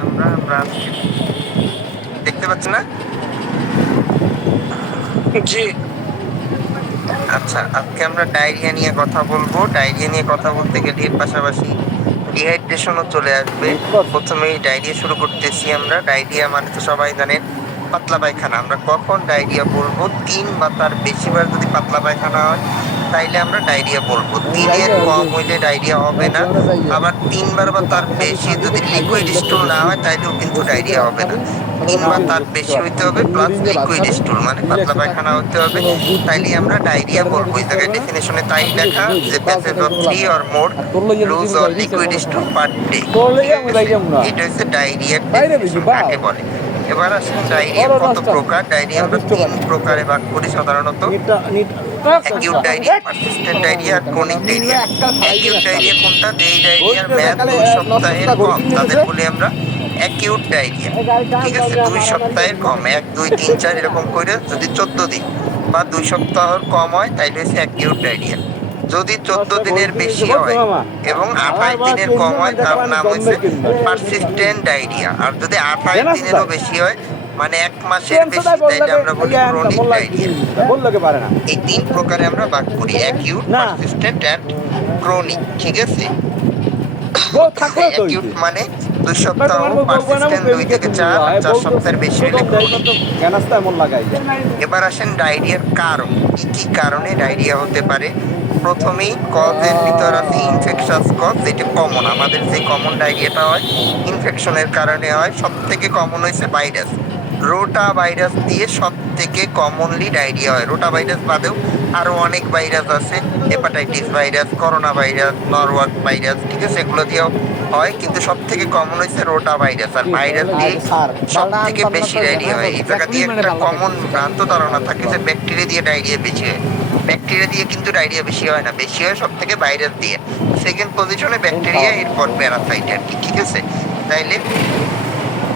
আমরা দেখতে পাচ্ছি না? জি। আচ্ছা, আজকে আমরা ডায়রিয়া নিয়ে কথা বলবো। ডায়রিয়া নিয়ে কথা বলতে গেলে এর পাশাপাশি ডিহাইড্রেশনও চলে আসবে। প্রথমেই ডায়রিয়া শুরু করতেছি আমরা। ডায়রিয়া মানে তো সবাই জানেন পাতলা পায়খানা। আমরা কখন ডায়রিয়া বলবো? ৩ বা তার বেশিবার যদি পাতলা পায়খানা হয় তাইলে আমরা ডায়রিয়া বলবো। ৩ এর কম হইলে ডায়রিয়া হবে না। আবার ৩ বার বা তার বেশি যদি লিকুইড স্টুল না হয় তাইলেও কিন্তু ডায়রিয়া হবে না। ৩ বা তার বেশি হইতে হবে প্লাস লিকুইড স্টুল মানে পাতলা পায়খানা হতে হবে, তাইলেই আমরা ডায়রিয়া বলবো। এই জায়গায় ডেফিনেশনে তাই লেখা যে passage of 3 or more loose or liquid stool per day. এটা হচ্ছে ডায়রিয়ার ডেফিনেশন কাকে বলে। এবার আসুন ডায়রিয়া কত প্রকার। ডায়রিয়া আমরা ৩ প্রকারে ভাগ করি সাধারণত। Acute diarrhoea, persistent diarrhoea, chronic diarrhoea. Acute diarrhoea কোনটা? যেই ডায়রিয়ার মেয়াদ ২ সপ্তাহের কম তাদের বলি আমরা অ্যাকিউট ডায়রিয়া। ঠিক আছে, ২ সপ্তাহের কম, ১, ২, ৩, ৪ এরকম করে যদি ১৪ দিন বা ২ সপ্তাহের কম হয় তাইলে হচ্ছে অ্যাকিউট ডায়রিয়া। যদি ১৪ দিনের বেশি হয় এবং ২৮ দিনের কম হয় তার নাম হচ্ছে পারসিস্টেন্ট ডায়রিয়া। আর যদি ২৮ দিনেরও বেশি হয় মানে ১ মাসের বেশি তাইলে আমরা বলি ক্রনিক ডায়রিয়া। এই ৩ প্রকারে আমরা ভাগ করি, অ্যাকিউট, পারসিস্টেন্ট এন্ড ক্রনিক। ঠিক আছে, অ্যাকিউট মানে ২ সপ্তাহ, পারসিস্টেন্ট ২ থেকে ৪, আর ৪ সপ্তাহের বেশি হলে ক্রনিক। এবার আসেন ডায়রিয়ার কারণ। কি কি কারণে ডায়রিয়া হতে পারে? প্রথমেই কজের ভিতর আছে ইনফেকশাস কজ, যেটা কমন। আমাদের যে কমন ডায়রিয়াটা হয় ইনফেকশনের কারণে হয়। সব থেকে কমন হয়েছে ভাইরাস। রোটা ভাইরাস দিয়ে সব থেকে কমনলি ডায়রিয়া হয়। রোটা ভাইরাস বাদেও আরো অনেক ভাইরাস আছে, hepatitis virus, corona virus, Norwalk virus, ঠিক আছে, এগুলো দিয়েও হয়, কিন্তু সব থেকে কমন হয়েছে রোটা ভাইরাস। আর ভাইরাস দিয়ে সব থেকে বেশি ডায়রিয়া হয়। এই জায়গা দিয়ে একটা কমন ভ্রান্ত ধারণা থাকে যে ব্যাকটেরিয়া দিয়ে ডায়রিয়া বেশি হয়। ব্যাকটেরিয়া দিয়ে কিন্তু ডায়রিয়া বেশি হয় না, বেশি হয় সব থেকে ভাইরাস দিয়ে। সেকেন্ড পজিশনে ব্যাকটেরিয়া, এরপর প্যারাসাইট আর কি। ঠিক আছে, তাইলে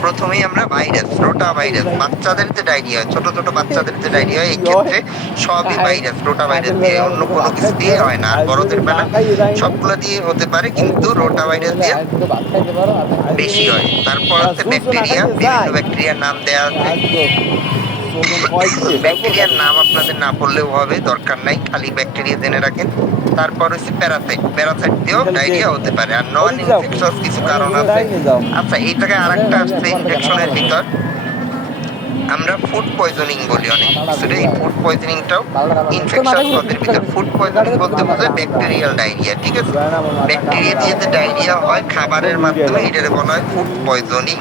প্রথমেই আমরা ভাইরাস, রোটা ভাইরাস। বাচ্চাদের যে ডায়রিয়া হয়, ছোট ছোট বাচ্চাদের যে ডায়রিয়া হয়, এই ক্ষেত্রে সবই ভাইরাস, রোটা ভাইরাস দিয়ে, অন্য কোনো কিছু দিয়ে হয় না। আর বড়দের বেলা সবগুলো দিয়ে হতে পারে, কিন্তু রোটা ভাইরাস দিয়ে বেশি হয়। তারপর হচ্ছে ব্যাকটেরিয়া, বিভিন্ন ব্যাকটেরিয়ার নাম দেওয়া আছে। ব্যাকটেরিয়ার নাম আপনাদের না পড়লেও হবে, দরকার নাই, খালি ব্যাকটেরিয়া জেনে রাখেন। তারপর হচ্ছে প্যারাসাইট, প্যারাসাইট দিয়েও ডায়রিয়া হতে পারে। আর নন ইনফেকশাস কিছু কারণ আছে। আচ্ছা, এই জায়গায় আরেকটা আসছে ইনফেকশনের ভিতর, আমরা ফুড পয়জনিং বলি অনেক কিছু। এই ফুড পয়জনিংটাও ইনফেকশন কজের ভিতর। ফুড পয়জনিং বলতে বোঝায় ব্যাকটেরিয়াল ডায়রিয়া। ঠিক আছে, ব্যাকটেরিয়া দিয়ে যে ডায়রিয়া হয় খাবারের মাধ্যমে, এটারে বলা হয় ফুড পয়জনিং।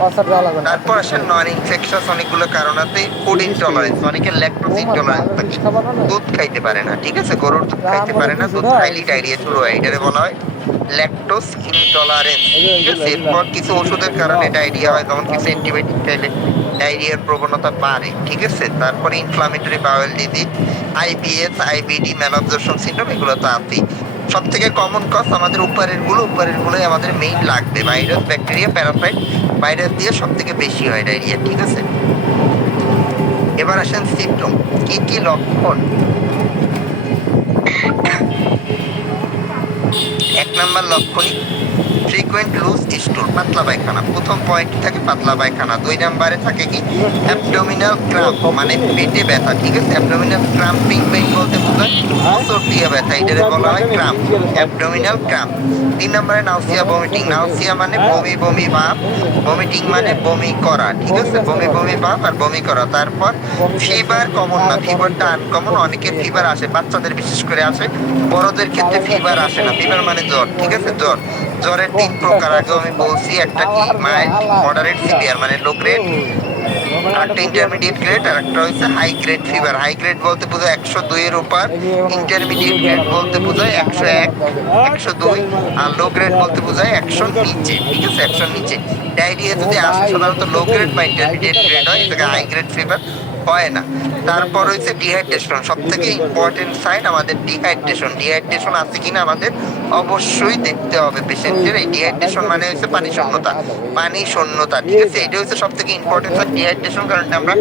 তারপর আসে নন ইনফেকশাস অনেকগুলো কারণ আছে। ফুড ইনটলারেন্স, অনেকের ল্যাকটোজ ইনটলারেন্স থাকে, দুধ খাইতে পারে না। ঠিক আছে, গরুর দুধ খাইতে পারে না, দুধ খাইলেই ডায়রিয়া শুরু হয়, এটারে বলা হয় ল্যাকটোজ ইনটলারেন্স। ঠিক আছে, এরপর কিছু ওষুধের কারণে ডায়রিয়া হয়, যেমন কিছু অ্যান্টিবায়োটিক খাইলে ডায়রিয়ার প্রবণতা বাড়ে। ঠিক আছে, তারপরে inflammatory bowel disease, IBS, IBD, malabsorption syndrome, এগুলো তো আছেই। সব থেকে কমন কজ আমাদের উপরেরগুলোই আমাদের মেইন লাগবে, ভাইরাস, ব্যাকটেরিয়া, প্যারাসাইট। ভাইরাস দিয়ে সব থেকে বেশি হয় ডায়রিয়া। ঠিক আছে, এবার আসেন সিমটম, কি কি লক্ষণ। ১ নাম্বার লক্ষণই ফ্রিকুয়েন্ট লুজ স্টুল, পাতলা পায়খানা। প্রথম পয়েন্টে থাকে পাতলা পায়খানা। ২ নাম্বারে থাকে কি অ্যাবডোমিনাল ক্রাম্প, মানে পেটে ব্যথা। ঠিক আছে, অ্যাবডোমিনাল ক্রাম্পিং পেইন বলতে বোঝায় মোচড় দিয়ে ব্যথা, এটারে বলা হয় ক্রাম্প, অ্যাবডোমিনাল ক্রাম্প। ৩ নাম্বারে নাউসিয়া ভমিটিং। নাউসিয়া মানে বমি বমি ভাব, ভমিটিং মানে বমি করা। ঠিক আছে, বমি বমি ভাব আর বমি করা। তারপর ফিভার কমন না, ফিভারটা আনকমন। অনেকের ফিভার আসে, বাচ্চাদের বিশেষ করে আসে, বড়দের ক্ষেত্রে ফিভার আসে না। ফিভার মানে জ্বর। ঠিক আছে, জ্বর। জ্বরের ৩ প্রকার আগেও আমি বলছি। একটা কি মাইল্ড, মডারেট, সিভিয়ার মানে লো গ্রেড, আরেকটা ইন্টারমিডিয়েট গ্রেড, আর একটা হচ্ছে high grade fever. High grade বলতে বোঝায় ১০২ এর উপর, ইন্টারমিডিয়েট গ্রেড বলতে বোঝায় ১০১, ১০২, আর লো গ্রেড বলতে বোঝায় ১০০ নিচে। ঠিক আছে, ১০০ নিচে। ডায়রিয়া যদি আসে সাধারণত লো গ্রেড বা ইন্টারমিডিয়েট গ্রেড হয়, এটাকে হাই গ্রেড ফিভার হয় না। তারপর হচ্ছে ডিহাইড্রেশন, সব থেকে ইম্পর্টেন্ট সাইন আমাদের ডিহাইড্রেশন। ডিহাইড্রেশন আছে কিনা আমাদের অবশ্যই দেখতে হবে পেশেন্টের। এই ডিহাইড্রেশন মানে হচ্ছে পানি শূন্যতা, পানি শূন্যতা। ঠিক আছে, এটা হচ্ছে সব থেকে ইম্পর্টেন্ট সাইন ডিহাইড্রেশন। কারণ আমরা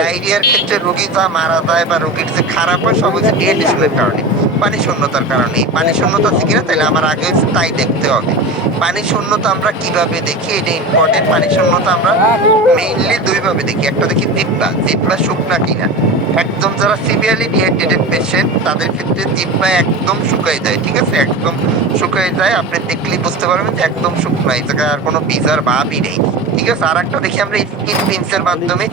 ডায়রিয়ার ক্ষেত্রে রোগী যা মারা যায় বা রোগীর যে খারাপ হয় সব হচ্ছে ডিহাইড্রেশনের কারণে। পানি শূন্যতার কারণে। পানি শূন্যতা আছে কিনা তাহলে আমার আগে তাই দেখতে হবে। পানি শূন্যতা আমরা কিভাবে দেখি, এটা ইম্পর্টেন্ট। পানি শূন্যতা আমরা মেইনলি দুই ভাবে দেখি, একটা দেখি জিহ্বা শুকনা কিনা। একদম যারা সিভিয়ারলি ডিহাইড্রেটেড পেশেন্ট তাদের ক্ষেত্রে জিহ্বা একদম শুকাই যায়, ঠিক আছে, একদম শুকাই যায়। আপনি দেখলেই বুঝতে পারবেন যে একদম শুকনো, এই জায়গায় আর কোনো বিজার ভাবই নেই, ঠিক আছে। আর একটা দেখি আমরা স্কিন পিন্সের মাধ্যমে।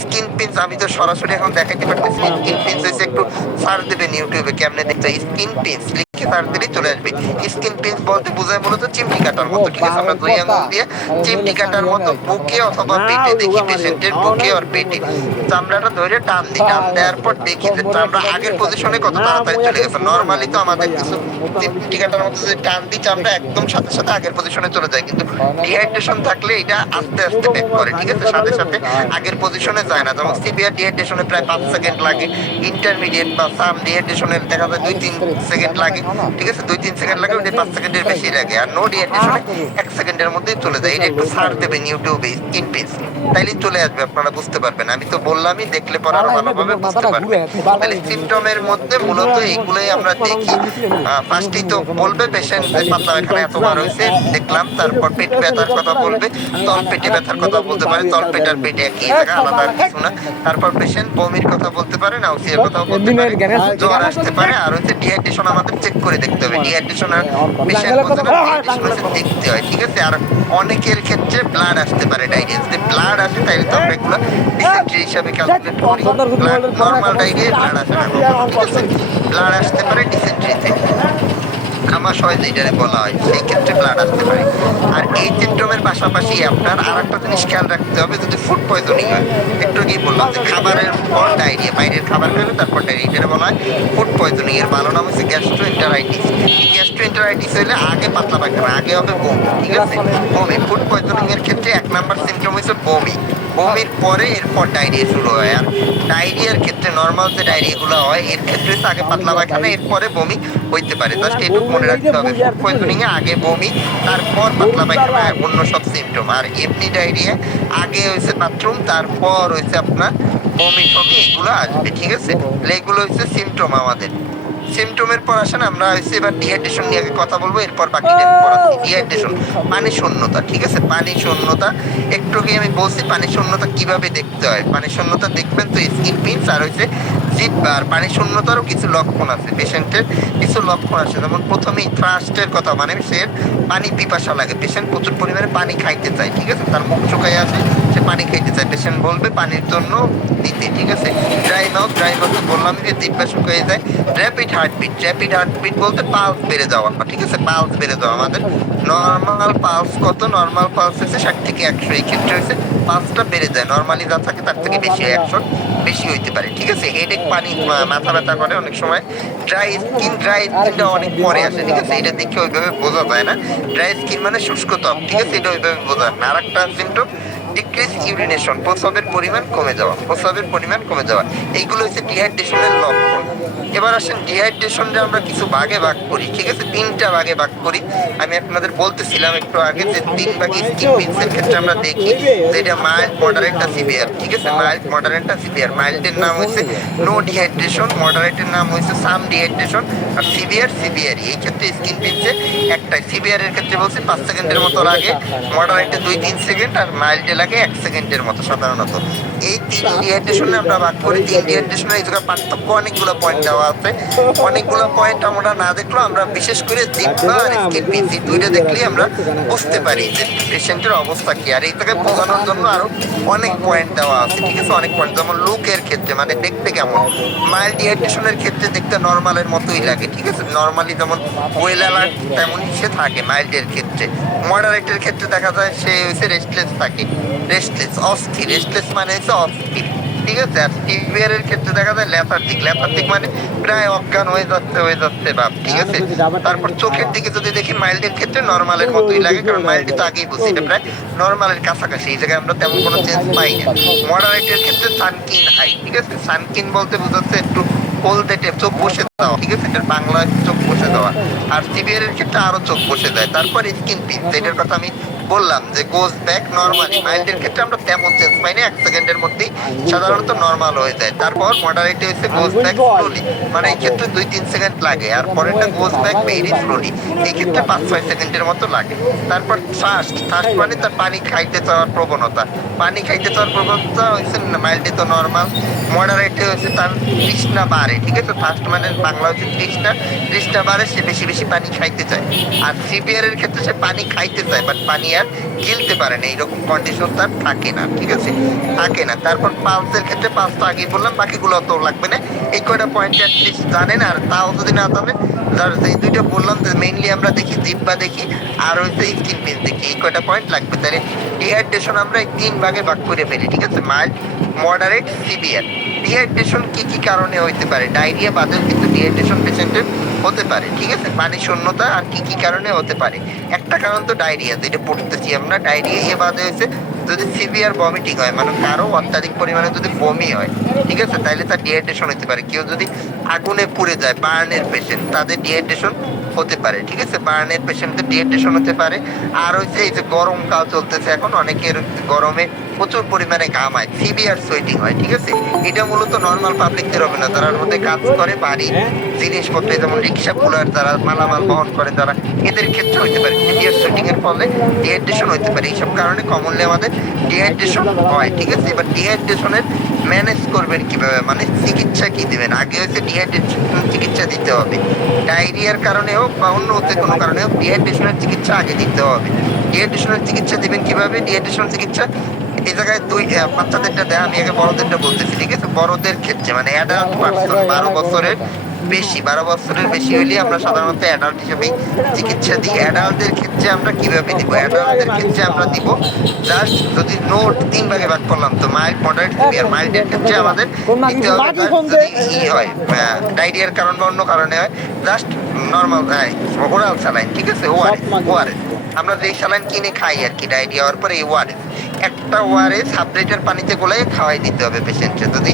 স্কিন পিন্স আমি তো সরাসরি এখন দেখাইতে পারতেছি। স্কিন পিন্স হচ্ছে একটু সার্চ দেবেন ইউটিউবে কেমনে দেখতে হয়। স্কিন পিন্স লিখে সার্চ দিলেই চলে আসবে। স্কিন পিন্স বলতে বোঝায় মূলত চিমটি কাটার মতো, ঠিক আছে। আমরা দুই আঙুল দিয়ে চিমটি কাটার মতো বুকে অথবা পেটে দেখি, পেশেন্টের বুকে আর পেটে চামড়াটা ধরে টান দিই। টান দেওয়ার পর দেখি যে চামড়া আগের পজিশনে কত তাড়াতাড়ি চলে গেছে। নর্মালি তো আমাদের কিছু চিমটি কাটার মতো যে টান দিই চামড়া একদম সাথে সাথে আগের পজিশনে চলে যায়, কিন্তু ডিহাইড্রেশন থাকলে এটা আস্তে আস্তে ব্যাক করে, ঠিক আছে, সাথে সাথে আগের পজিশনে যায় না। যেমন সিভিয়ার ডিহাইড্রেশনে প্রায় 5 সেকেন্ড লাগে, ইন্টারমিডিয়েট বা সাম ডিহাইড্রেশনে দেখা যায় 2-3 সেকেন্ড লাগে, ঠিক আছে, 2-3 সেকেন্ড লাগে, ওটা 5 সেকেন্ডের বেশি লাগে। আর নো ডিহাইড্রেশনে 1 সেকেন্ডের মধ্যেই চলে যায়। এটা একটু সার্চ দেবেন ইউটিউবে স্কিন পিন্স, তাইলেই চলে আসবে, আপনারা বুঝতে পারবেন। আমি তো বললামই, দেখলে পরে আরো ভালোভাবে বুঝতে পারবেন। তাহলে সিমটমের মধ্যে মূলত এইগুলোই আমরা দেখি। ফার্স্টেই তো বলবে পেশেন্ট যে পাতলা পায়খানা এতবার হয়েছে দেখলাম, তারপর পেট ব্যথার কথা বলবে, তল পেটে ব্যথার কথা বলতে পারে, তল পেট আর পেটে একই জায়গা, আলাদা কিছু না। তারপর পেশেন্ট বমির কথা বলতে পারে, নাউসিয়ার কথাও বলতে পারে, জ্বর আসতে পারে। আর হচ্ছে ডিহাইড্রেশন আমাদের চেক করে দেখতে হবে। ডিহাইড্রেশন আর পেশেন্ট বলতে না, ডিহাইড্রেশন হচ্ছে দেখতে হয়, ঠিক আছে। আর অনেকের ক্ষেত্রে ব্লাড আসতে পারে, ডায়রিয়া। যদি ব্লাড আসে তাহলে তো আমরা এগুলো ডিসেন্ট্রি হিসাবে ক্যালকুলেট করি। ব্লাড নরমাল ডায়রিয়া ব্লাড আসে না, ঠিক আছে। ব্লাড আসতে পারে ডিসেন্ট্রিতে, আমার সহজ এটারে বলা হয়, সেই ক্ষেত্রে ব্লাড আসতে পারে। আর এই সিমটমের পাশাপাশি আপনার আর একটা জিনিস খেয়াল রাখতে হবে, যদি ফুড পয়জনিং হয়। একটু আগেই বললাম যে খাবারের পর ডায়রিয়া, বাইরের খাবার খেলে তারপর ডায়রিয়া, এটারে বলা হয় ফুড পয়জনিং। এর ভালো নাম হচ্ছে গ্যাস্ট্রোএন্টারাইটিস। এই গ্যাস্ট্রোএন্টারাইটিস হলে আগে পাতলা পায়খানা, আগে হবে বমি, ঠিক আছে, বমি। ফুড পয়জনিং এর ক্ষেত্রে 1 নাম্বার সিমটম হচ্ছে বমি। বমির পরে এরপর ডায়রিয়া শুরু হয়। আর ডায়রিয়ার ক্ষেত্রে নর্মাল যে ডায়রিয়া গুলো হয় এর ক্ষেত্রে আগে পাতলা পায়খানা, এরপরে বমি হইতে পারে। জাস্ট এটুকু মনে রাখতে হবে, ফুড পয়জনিং এ আগে বমি, তারপর পাতলা পায়খানা, অন্য সব সিমটম। আর এমনি ডায়রিয়া আগে হয়েছে বাথরুম, তারপর হয়েছে আপনার বমি টমি, এগুলো আসবে, ঠিক আছে। এগুলো হচ্ছে সিমটম আমাদের। সিমটমের পর আসেন আমরা হচ্ছে এবার ডিহাইড্রেশন নিয়ে আগে কথা বলবো, এরপর বাকিটা পড়াচ্ছি। ডিহাইড্রেশন পানি শূন্যতা, ঠিক আছে, পানি শূন্যতা। একটু আগে আমি বলছি পানি শূন্যতা কিভাবে দেখতে হয়। পানি শূন্যতা দেখবেন তো স্কিন পিন্স আর হচ্ছে জিহ্বা। আর পানি শূন্যতারও কিছু লক্ষণ আছে, পেশেন্টের কিছু লক্ষণ আছে। যেমন প্রথমেই থ্রাস্টের কথা, মানে সে পানি পিপাসা লাগে, পেশেন্ট প্রচুর পরিমাণে পানি খাইতে চায়, ঠিক আছে, তার মুখ শুকায় আসে, সে পানি খাইতে চায়, পেশেন্ট বলবে পানির জন্য দিতে, ঠিক আছে। ড্রাই মাউথ বললাম যে জিহ্বা শুকিয়ে যায়। র্যাপিড হার্টবিট বলতে পালস বেড়ে যাওয়া, ঠিক আছে, পালস বেড়ে যাওয়া। আমাদের নর্মাল পালস কত, নর্মাল পালস হচ্ছে 60 থেকে 100, এই ক্ষেত্রে হচ্ছে পালসটা বেড়ে যায়। নর্মালি যা থাকে তার থেকে বেশি, 100 বেশি হইতে পারে, ঠিক আছে। হেডেক, পানি, মাথা ব্যথা করে অনেক সময়। ড্রাই স্কিনটা অনেক পরে আসে, ঠিক আছে, এটা দেখে ওইভাবে বোঝা যায় না। ড্রাই স্কিন মানে শুষ্ক ত্বক, ঠিক আছে, এটা ওইভাবে বোঝা যায় না। আর একটা সিমটম ডিক্রিজ ইউরিনেশন, প্রস্রাবের পরিমাণ কমে যাওয়া, এইগুলো হচ্ছে ডিহাইড্রেশনের লক্ষণ। এবার আসেন ডিহাইড্রেশনটা আমরা কিছু ভাগে ভাগ করি, ঠিক আছে, 3টা ভাগে ভাগ করি। আমি আপনাদের বলতেছিলাম একটু আগে যে 3 ভাগে স্কিন পিন্সের ক্ষেত্রে আমরা দেখি যে এটা মাইল্ড, মডারেট আর সিভিয়ার, ঠিক আছে, মাইল্ড, মডারেট আর সিভিয়ার। মাইল্ডের নাম হচ্ছে নো ডিহাইড্রেশন, মডারেটের নাম হচ্ছে সাম ডিহাইড্রেশন, আর সিভিয়ারি। এই ক্ষেত্রে স্কিন পিন্সে একটাই, সিভিয়ারের ক্ষেত্রে বলছি 5 সেকেন্ডের মতো লাগে, মডারেটে 2-3 সেকেন্ড, আর মাইল্ডে লাগে 1 সেকেন্ডের মতো সাধারণত। এই 3 ডিহাইড্রেশনে আমরা ভাগ করি। 3 ডিহাইড্রেশনের এই জায়গায় পার্থক্য অনেকগুলো পয়েন্ট দেওয়া আছে, অনেকগুলো পয়েন্ট আমরা না দেখলেও আমরা বিশেষ করে জিহ্বা আর স্কিন পিন্স এই দুইটা দেখলেই আমরা বুঝতে পারি যে পেশেন্টের অবস্থা কি। আর এই জায়গায় বোঝানোর জন্য আরো অনেক পয়েন্ট দেওয়া আছে, ঠিক আছে, অনেক পয়েন্ট। যেমন লুকের ক্ষেত্রে, মানে দেখতে কেমন, মাইল্ড ডিহাইড্রেশনের ক্ষেত্রে দেখতে নর্মালের মতোই লাগে, ঠিক আছে, নর্মালি যেমন ওয়েল অ্যালার্ট তেমনই সে থাকে মাইল্ডের ক্ষেত্রে। মডারেটের ক্ষেত্রে দেখা যায় সে হচ্ছে রেস্টলেস থাকে, অস্থির, রেস্টলেস মানে হচ্ছে অস্থির, ঠিক আছে। আর সিভিয়ারের ক্ষেত্রে দেখা যায় লেথার্জিক মানে প্রায় অজ্ঞান হয়ে যাচ্ছে ভাব, ঠিক আছে। তারপর চোখের দিকে যদি দেখি মাইল্ডের ক্ষেত্রে নর্মালের মতোই লাগে, কারণ মাইল্ডে তো আগেই বুঝছি এটা প্রায় নর্মালের কাছাকাছি, এই জায়গায় আমরা তেমন কোনো চেঞ্জ পাই না। মডারেটের ক্ষেত্রে সানকিন আই, ঠিক আছে, সানকিন বলতে বোঝাচ্ছে একটু হলদেটে, চোখ বসে দেওয়া, ঠিক আছে, এটার বাংলায় চোখ বসে দেওয়া। আর সিভিয়ারের ক্ষেত্রে আরো চোখ বসে যায়। তারপর স্কিন পিন্স, এটার কথা আমি বললাম যে গোজ ব্যাক নরমালি। মাইল্ডের ক্ষেত্রে আমরা তেমন চেঞ্জ পাই না, 1 সেকেন্ডের মধ্যেই সাধারণত নরমাল হয়ে যায়। তারপর মডারেটে হচ্ছে গোজ ব্যাক স্লোলি, মানে এই ক্ষেত্রে 2-3 সেকেন্ড লাগে। আর পরেরটা গোজ ব্যাক ভেরি স্লোলি, এই ক্ষেত্রে 5-6 সেকেন্ডের মতো লাগে। তারপর ফার্স্ট মানে তার পানি খাইতে চাওয়ার প্রবণতা, পানি খাইতে চাওয়ার প্রবণতা হচ্ছে মাইল্ডে তো নরমাল, মডারেটে হচ্ছে তার তৃষ্ণা বাড়ে, ঠিক আছে। ফার্স্ট মানে বাংলা হচ্ছে তৃষ্ণা বাড়ে, সে বেশি বেশি পানি খাইতে চায়। আর সিভিয়ার এর ক্ষেত্রে সে পানি খাইতে চায় বাট পানি আর গিলতে পারে না, এইরকম কন্ডিশন তার থাকে না, ঠিক আছে, থাকে না। তারপর পালসের ক্ষেত্রে পালস তো আগেই বললাম, বাকিগুলো তো লাগবে না। এই কয়টা পয়েন্ট অ্যাটলিস্ট জানেন, আর তাও যদি না জানেন, যার যে দুইটা বললাম যে মেইনলি আমরা দেখি জিহ্বা দেখি আর হচ্ছে স্কিন পিস দেখি, এই কয়টা পয়েন্ট লাগবে। তাহলে ডিহাইড্রেশন আমরা এই 3 ভাগে ভাগ করে ফেলি, ঠিক আছে, মাইল্ড, মডারেট, সিভিয়ার। ডিহাইড্রেশন কি কি কারণে হইতে পারে? ডায়রিয়া বাদেও কিন্তু ডিহাইড্রেশন পেশেন্টের হতে পারে, ঠিক আছে। পানি শূন্যতা আর কি কি কারণে হতে পারে? একটা কারণ তো ডায়রিয়া, যেটা পড়তেছি আমরা, ডায়রিয়া এ বাদে হয়েছে যদি সিভিয়ার ভমিটিং হয়, মানে কারো অত্যাধিক পরিমাণে যদি বমি হয়, ঠিক আছে, তাহলে তার ডিহাইড্রেশন হতে পারে। কেউ যদি আগুনে পুড়ে যায়, বার্নের পেশেন্ট, তাদের ডিহাইড্রেশন হতে পারে, ঠিক আছে, বার্নের পেশেন্টদের ডিহাইড্রেশন হতে পারে। আর হচ্ছে এই যে গরমকাল চলতেছে এখন, অনেকের গরমে প্রচুর পরিমাণে ঘাম হয়, সিভিয়ার সোয়েটিং হয়, ঠিক আছে। এটা মূলত নর্মাল পাবলিকদের হবে না, যারা মধ্যে কাজ করে, বাড়ি জিনিসপত্র যেমন রিক্সা কুলার, যারা মালামাল বহন করে, যারা, এদের ক্ষেত্রে হইতে পারে সিভিয়ার সোয়েটিং এর ফলে ডিহাইড্রেশন হইতে পারে। এইসব কারণে কমনলি আমাদের ডিহাইড্রেশন হয়, ঠিক আছে। এবার ডিহাইড্রেশনের ম্যানেজ করবেন কিভাবে, মানে চিকিৎসা কি দিবেন? আগে হচ্ছে ডিহাইড্রেশন চিকিৎসা দিতে হবে, ডায়রিয়ার কারণে হোক বা অন্য হতে কোনো কারণে হোক, ডিহাইড্রেশনের চিকিৎসা আগে দিতে হবে। ডিহাইড্রেশনের চিকিৎসা দিবেন কিভাবে? ডিহাইড্রেশন চিকিৎসা এই জায়গায় বাচ্চাদেরটা দেয়, আমি আগে বড়দেরটা বলতেছি, ঠিক আছে। বড়দের ক্ষেত্রে মানে অ্যাডাল্ট পার্সন, 12 বছরের বেশি হইলে আমরা সাধারণত অ্যাডাল্ট হিসেবে চিকিৎসা দিই। অ্যাডাল্টদের ক্ষেত্রে আমরা কিভাবে দিব? অ্যাডাল্টদের ক্ষেত্রে আমরা দিব জাস্ট, যদি নোট 3 ভাগে ভাগ করলাম, তো মাইল্ড, মডারেট, সিভিয়ার। মাইল্ডের ক্ষেত্রে আমাদের দিতে হবে যদি হয় ডায়রিয়ার কারণ বা অন্য কারণে হয়, জাস্ট নর্মাল ওরাল স্যালাইন, ঠিক আছে, ওআরএস। আমরা যেই স্যালাইন কিনে খাই আর কি ডায়রিয়া হওয়ার পরে, এই ওআরএস, একটা ওআরএস সাবরেটের পানিতে গোলায় খাওয়াই দিতে হবে পেশেন্টকে, যদি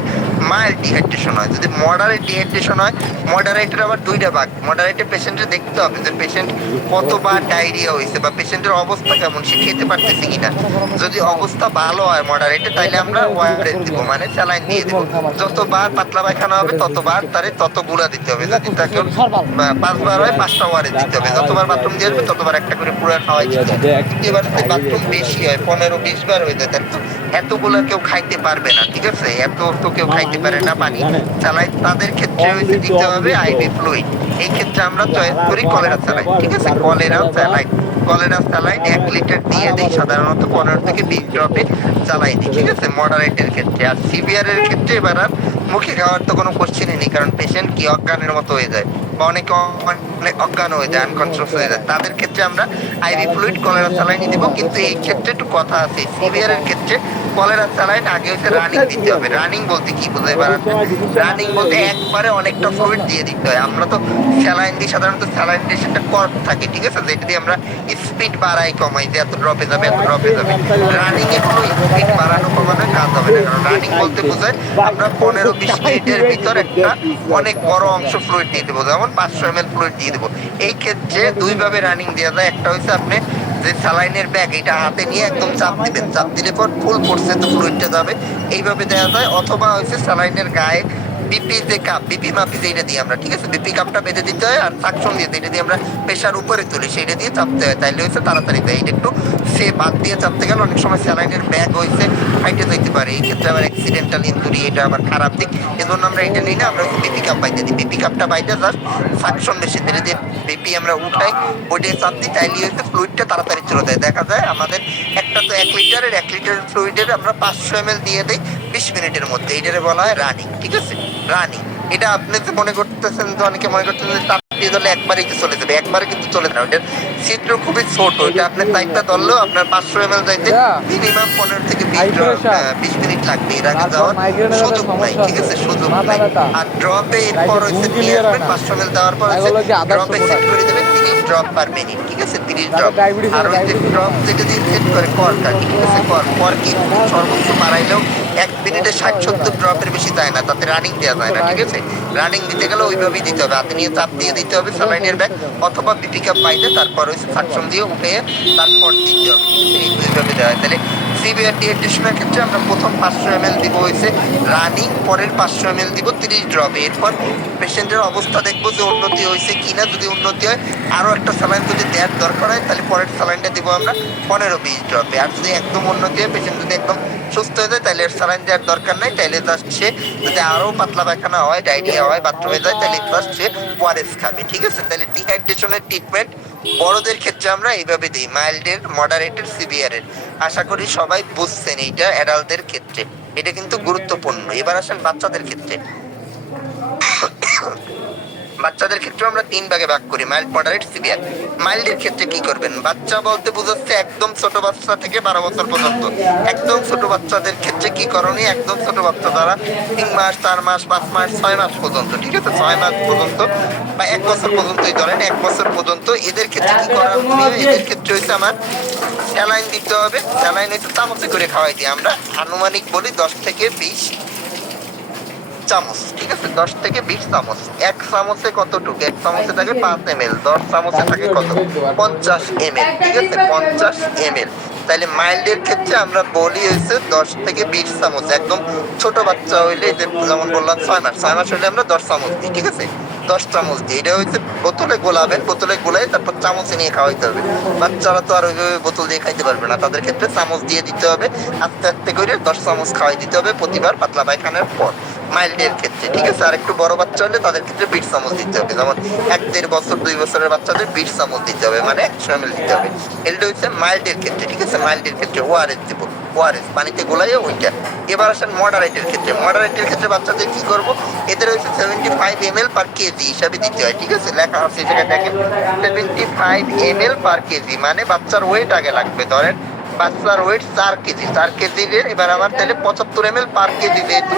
মাইল্ড ডিহাইড্রেশন হয়। যদি মডারেট ডিহাইড্রেশন হয়, মডারেটের আবার 2টা ভাগ। মডারেটের পেশেন্টের দেখতে হবে যে পেশেন্ট কতবার ডায়রিয়া হয়েছে বা পেশেন্টের অবস্থা কেমন, সে খেতে পারতেছে কিনা। যদি অবস্থা ভালো হয় মডারেটে, তাইলে আমরা ওআরএস দিব, মানে স্যালাইন দিয়ে দিব। যতবার পাতলা পায়খানা হবে ততবার তারে ততগুলা দিতে হবে। যদি তাকে 5বার হয় 5টা ওআরএস দিতে হবে। যতবার বাথরুম দিয়ে আসবে ততবার একটা করে পুরো খাওয়াই দিতে হবে। এবার যদি বাথরুম বেশি হয়, 15-20 বার হয়ে যায়, তাহলে তো এতগুলা কেউ খাইতে পারবে না, ঠিক আছে, এত তো কেউ খাইতে পারে না পানি চালাই। তাদের ক্ষেত্রে হইতে দিতে হবে আইভি ফ্লুইড। এই ক্ষেত্রে আমরা চয়েস করি কলেরা স্যালাইন, ঠিক আছে, কলেরা স্যালাইন 1 লিটার দিয়ে দিই, সাধারণত 15 থেকে 20 ড্রপে চালাই দিই, ঠিক আছে, মডারেটের ক্ষেত্রে। আর সিভিয়ারের ক্ষেত্রে এবার আর মুখে খাওয়ার তো কোনো কোশ্চেনই নেই, কারণ পেশেন্ট কি অজ্ঞানের মতো হয়ে যায় বা অনেকে অজ্ঞান হয়ে যায়, আনকনসিয়াস হয়ে যায়, তাদের ক্ষেত্রে আমরা আইভি ফ্লুইড কলেরা স্যালাইন দিব। কিন্তু এই ক্ষেত্রে একটু কথা আছে, সিভিয়ারের ক্ষেত্রে কলেরা স্যালাইন আগে হচ্ছে রানিং দিতে হবে। রানিং বলতে কি বোঝায়? রানিং বলতে একবারে অনেকটা ফ্লুইড দিয়ে দিতে হয়। আমরা তো স্যালাইন দিই, সাধারণত স্যালাইন দিয়ে সেটা কর্ভ থাকে, ঠিক আছে, যেটা দিয়ে আমরা স্পিড বাড়াই কমাই, যে এত ড্রপে যাবে, এত ড্রপে যাবে। রানিং এ কোনো স্পিড বাড়ানো কমানো কাজ হবে না, কারণ রানিং বলতে বোঝায় আমরা 15-20 মিনিটের ভিতর একটা অনেক বড় অংশ ফ্লুইড দিয়ে দেবো, যেমন 500 ml ফ্লুইড দিয়ে দেবো। এই ক্ষেত্রে 2 ভাবে রানিং দেওয়া যায়। একটা হচ্ছে আপনি যে স্যালাইনের ব্যাগ, এটা হাতে নিয়ে একদম চাপ দিবেন, চাপ দিলে পর ফুল পড়ছে তো ফ্লুইডটা যাবে, এইভাবে দেওয়া যায়। অথবা হচ্ছে স্যালাইনের গায়ে বিপি যে কাপ, বিপি মাপি যেটা দিয়ে আমরা, ঠিক আছে, বিপি কাপটা বেঁধে দিতে হয়, আর সাকশন দিয়ে যেটা দিয়ে আমরা প্রেশার উপরে তুলি সেইটা দিয়ে চাপতে হয়, তাইলে হচ্ছে তাড়াতাড়ি দেয়। এটা একটু সে বাদ দিয়ে চাপতে গেলে অনেক সময় স্যালাইনের ব্যাগ হয়েছে ফাইটে যেতে পারে, এই ক্ষেত্রে আবার অ্যাক্সিডেন্টাল ইনজুরি, এটা আবার খারাপ দিক। এজন্য আমরা এটা নিই না, আমরা বিপি কাপ বাইতে দিই। বিপি কাপটা বাইতে জাস্ট সাকশন মেশিন যেটা দিয়ে বিপি আমরা উঠাই, ওইটাই চাপ দিই, তাইলে হচ্ছে ফ্লুইডটা তাড়াতাড়ি চলে যায়। দেখা যায় আমাদের একটা তো 1 লিটারের ফ্লুইডের আমরা 500 ml দিয়ে দিই 20 মিনিটের মধ্যে। এটারে বলা হয় রানিং, ঠিক আছে, রানিং। এটা আপনি যে মনে করতেছেন, যে অনেকে মনে করতেছেন যে তাপ দিয়ে ধরলে একবারই চলে যাবে, একবারে কিন্তু চলে না, ওইটার ছিদ্র খুবই ছোট। ওইটা আপনার টাইপটা ধরলেও আপনার 500 ml যাইতে মিনিমাম 15 থেকে 20 মিনিট লাগবে, এর আগে যাওয়ার সুযোগ নাই, ঠিক আছে, সুযোগ নাই। আর ড্রপে এরপর হচ্ছে নিয়ে আসবেন, 500 ml দেওয়ার পর ড্রপে সেট করে দেবেন 30 ড্রপ পার মিনিট, ঠিক আছে, 30 ড্রপ। আর ওই যে ড্রপ যেটা দিয়ে সেট করে কর্কাকে, ঠিক আছে, কর্কি সর্বোচ্চ বাড়াইলেও 1 মিনিটে 60-70 ড্রপের বেশি যায় না, তাতে রানিং দেওয়া যায় না, ঠিক আছে। রানিং দিতে গেলে ওইভাবেই দিতে হবে, হাতে নিয়ে চাপ দিয়ে দিতে হবে স্যালাইনের ব্যাগ, অথবা বিপি কাপ পাইলে তারপর ওই সাকশন দিয়ে উঠে তারপর দিতে হবে, ঠিক আছে। এই দুইভাবে দেওয়া হয়। তাহলে সিভিআর ডিহাইড্রেশনের ক্ষেত্রে আমরা প্রথম 500 ml দিব হয়েছে রানিং, পরের 500 ml দিব 30 ড্রপে। এরপর পেশেন্টের অবস্থা দেখবো যে উন্নতি হয়েছে কিনা, যদি উন্নতি হয় আরো একটা স্যালাইন যদি দেওয়ার দরকার হয় তাহলে পরের স্যালাইনটা দিব আমরা 15-20 ড্রপে। আর যদি একদম উন্নতি হয়, পেশেন্ট যদি একদম সুস্থ হয়ে যায়, তাহলে স্যালাইন দেওয়ার দরকার নাই, তাহলে জাস্ট সে যদি আরো পাতলা পায়খানা হয়, ডায়রিয়া হয়, বাথরুমে যায়, তাহলে জাস্ট সে ওআরএস খাবে, ঠিক আছে। তাহলে ডিহাইড্রেশনের ট্রিটমেন্ট বড়দের ক্ষেত্রে আমরা এইভাবে দিই, মাইল্ডের, মডারেটের, সিভিয়ারের। আশা করি সবাই বুঝছেন এইটা অ্যাডাল্টদের ক্ষেত্রে, এটা কিন্তু গুরুত্বপূর্ণ। এবার আসেন বাচ্চাদের ক্ষেত্রে। বাচ্চাদের ক্ষেত্রে আমরা 3 ভাগে ভাগ করি, মাইল্ড, মডারেট, সিভিয়ার। মাইল্ডের ক্ষেত্রে কি করবেন, বাচ্চা বলতে বোঝাচ্ছে একদম ছোট বাচ্চা থেকে 12 বছর পর্যন্ত। একদম ছোট বাচ্চাদের ক্ষেত্রে কি করণীয়, একদম ছোট বাচ্চা যারা 3 মাস, 4 মাস, 5 মাস, 6 মাস পর্যন্ত, ঠিক আছে, 6 মাস পর্যন্ত বা 1 বছর পর্যন্তই ধরেন, 1 বছর পর্যন্ত এদের ক্ষেত্রে কি করা হবে, এদের ক্ষেত্রে হচ্ছে আমার স্যালাইন দিতে হবে। স্যালাইন হচ্ছে চামচে করে খাওয়াই দিই আমরা, আনুমানিক বলি 10 থেকে 20 চামচ, ঠিক আছে, 10 থেকে 20 চামচ। 1 চামচে কতটুকু, 1 চামচে থাকে 5 ml, 10 চামচে থাকে কত, 50 ml, ঠিক আছে, 50 ml। তাহলে মাইল্ডের ক্ষেত্রে আমরা বলি হয়েছে 10 থেকে 20 চামচ। একদম ছোট বাচ্চা হইলে, যেমন বললাম 6 মাস, 6 মাস হইলে আমরা 10 চামচ দিই, ঠিক আছে, 10 চামচ দিই। এটা হচ্ছে বোতলে গোলাবেন, বোতলে গোলাই তারপর চামচে নিয়ে খাওয়াইতে হবে। বাচ্চারা তো আর ওইভাবে বোতল দিয়ে খাইতে পারবে না, তাদের ক্ষেত্রে চামচ দিয়ে দিতে হবে, আস্তে আস্তে করে 10 চামচ খাওয়াই দিতে হবে প্রতিবার পাতলা পায়খানার পর, মাইল্ডের ক্ষেত্রে, ঠিক আছে। আর একটু বড় বাচ্চা হলে তাদের ক্ষেত্রে 20 চামচ দিতে হবে, যেমন 1-1.5 বছর, 2 বছরের বাচ্চাদের 20 চামচ দিতে হবে, মানে 100 ml দিতে হবে। এটা হচ্ছে মাইল্ডের ক্ষেত্রে, ঠিক আছে। মাইল্ডের ক্ষেত্রে ওআরএস দেবো, ওআরএস পানিতে গোলাইয়ে ওইটা। এবার আসেন মডারেটের ক্ষেত্রে। মডারেটের ক্ষেত্রে বাচ্চাদের কি করবো, এদের হচ্ছে 75 ml পার কেজি হিসাবে দিতে হয়, ঠিক আছে, লেখা আছে সেটা দেখেন, 75 ml পার কেজি, মানে বাচ্চার ওয়েট আগে লাগবে, ধরেন বাচ্চার ওয়েট 4 কেজি, 4 কেজির এবার আমার তাহলে 75 ml পার কেজি যেহেতু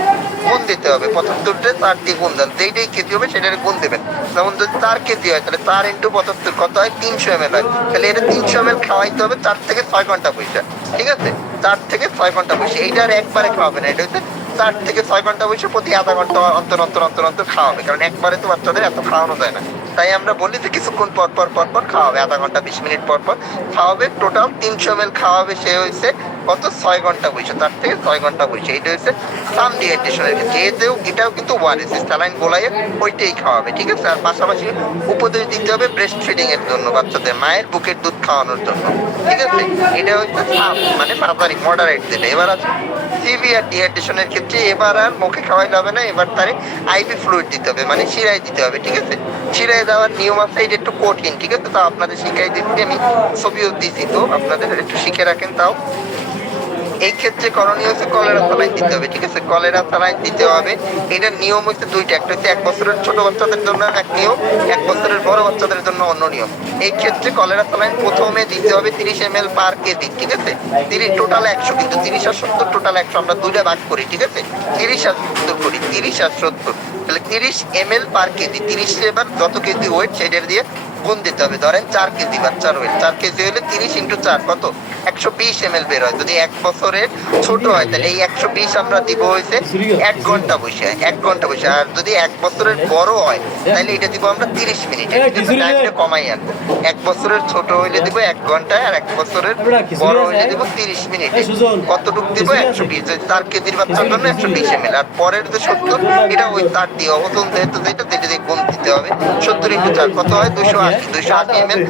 গুণ দিতে হবে, 75টা 4 দিয়ে গুণ দেন, যেইটাই কেজি হবে সেটার গুণ দেবেন। যেমন যদি 4 কেজি হয় তাহলে 4 × 75 কত হয়, 300 ml হয়। তাহলে এটা 300 ml খাওয়াইতে হবে 4 থেকে 6 ঘন্টা বসে, ঠিক আছে, 4 থেকে 6 ঘন্টা বসে। এইটা আর একবারে খাওয়াবে না, এটা হচ্ছে 4 থেকে 6 ঘন্টা বসে প্রতি আধা ঘন্টা অন্তর অন্তর অন্তর অন্তর খাওয়াবে, কারণ একবারে তো বাচ্চাদের এত খাওয়ানো যায় না। তাই আমরা বলি যে কিছুক্ষণ পর পর পর পর খাওয়াবে, আধা ঘন্টা 20 মিনিট পর পর খাওয়াবে। টোটাল 300 ml খাওয়াবে, সে হয়েছে কত, 6 ঘন্টা বসে, 4 থেকে 6 ঘন্টা বসে। এটা হচ্ছে সাম ডিহাইড্রেশনের ক্ষেত্রে। এটাও কিন্তু ওআরএস, স্যালাইন গোলাইয়ে ওইটাই খাওয়াবে, ঠিক আছে। আর পাশাপাশি উপদেশ দিতে হবে ব্রেস্ট ফিডিং এর জন্য, বাচ্চাদের মায়ের বুকের দুধ খাওয়ানোর জন্য, ঠিক আছে। এটা হচ্ছে সাম, মানে মাঝারি মডারেট দেবে। এবার আছে সিভিয়ার ডিহাইড্রেশনের ক্ষেত্রে, এবার আর মুখে খাওয়াই যাবে না, এবার তারে আইভি ফ্লুইড দিতে হবে, মানে শিরায় দিতে হবে, ঠিক আছে। শিরায় দেওয়ার নিয়ম আছে, এটা একটু কঠিন, ঠিক আছে, তাও আপনাদের শিখাই দিচ্ছি আমি, ছবিও দিচ্ছি, তো আপনাদের একটু শিখে রাখেন। তাও এই ক্ষেত্রে করণীয় হচ্ছে কলেরা স্যালাইন দিতে হবে, ঠিক আছে, কলেরা স্যালাইন দিতে হবে। এটার নিয়ম হচ্ছে দুইটা, একটা হচ্ছে 1 বছরের ছোট বাচ্চাদের জন্য এক নিয়ম, 1 বছরের বড় বাচ্চাদের জন্য অন্য নিয়ম। এই ক্ষেত্রে কলেরা স্যালাইন প্রথমে দিতে হবে 30 ml পার কেজি, ঠিক আছে, 30 টোটাল 100, কিন্তু 30 আর 70 টোটাল 100, আমরা দুইটা ভাগ করি, ঠিক আছে, 30 আর 70 করি, 30 আর 70, তাহলে 30 ml পার কেজি। 30 এবার যত কেজি ওয়েট সেটার দিয়ে গুণ দিতে হবে। ধরেন 4 কেজি বাচ্চার ওয়েট, 4 কেজি হলে 30 × 4 কত, 120 ml বের হয়। যদি 1 বছরের ছোট হয় তাহলে এই 120 আমরা দিব হয়েছে 1 ঘন্টা বসে, 1 ঘন্টা বসে। আর যদি 1 বছরের বড় হয় তাহলে এটা দিব আমরা 30 মিনিটে, টাইমটা কমাই আনবো। 1 বছরের ছোট হইলে দিব 1 ঘন্টায়, আর 1 বছরের বড় হইলে দিব 30 মিনিটে। কতটুকু দিব, 120। যদি 4 কেজির বাচ্চার জন্য 120 ml। আর পরের যে 70, এটা ওই তার দিয়ে অবতন যেহেতু যেটা দিয়ে গুণ দিতে হবে, 70 × 4 কত হয়, 280 ml।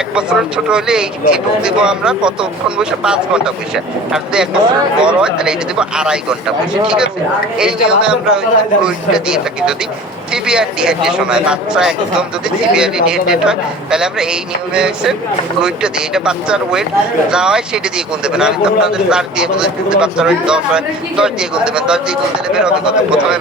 1 বছরের ছোট হলে এইটুকু দিব আমরা কতক্ষণ বসে, 5 ঘন্টা বসে। আর যদি 1 বছরের বড় হয় তাহলে এটা দিব 2.5 ঘন্টা বসে, ঠিক আছে। এই নিয়মে আমরা ফ্লুইডটা দিয়ে থাকি। যদি সিভিয়ার ডিহাইড্রেশন হয়, বাচ্চা একদম যদি সিভিয়ারলি ডিহাইড্রেট হয়, তাহলে আমরা এই নিয়মে হচ্ছে ফ্লুইডটা দিই। এটা বাচ্চার ওয়েট যা হয় সেটা দিয়ে গুণ দেবেন। আমি তো আপনাদের 4 দিয়ে গুণ দিতে, বাচ্চার ওয়েট 10 হয়, 10 দিয়ে গুণ দেবেন। 10 দিয়ে গুণ দিলে বের হবে কত, প্রথমে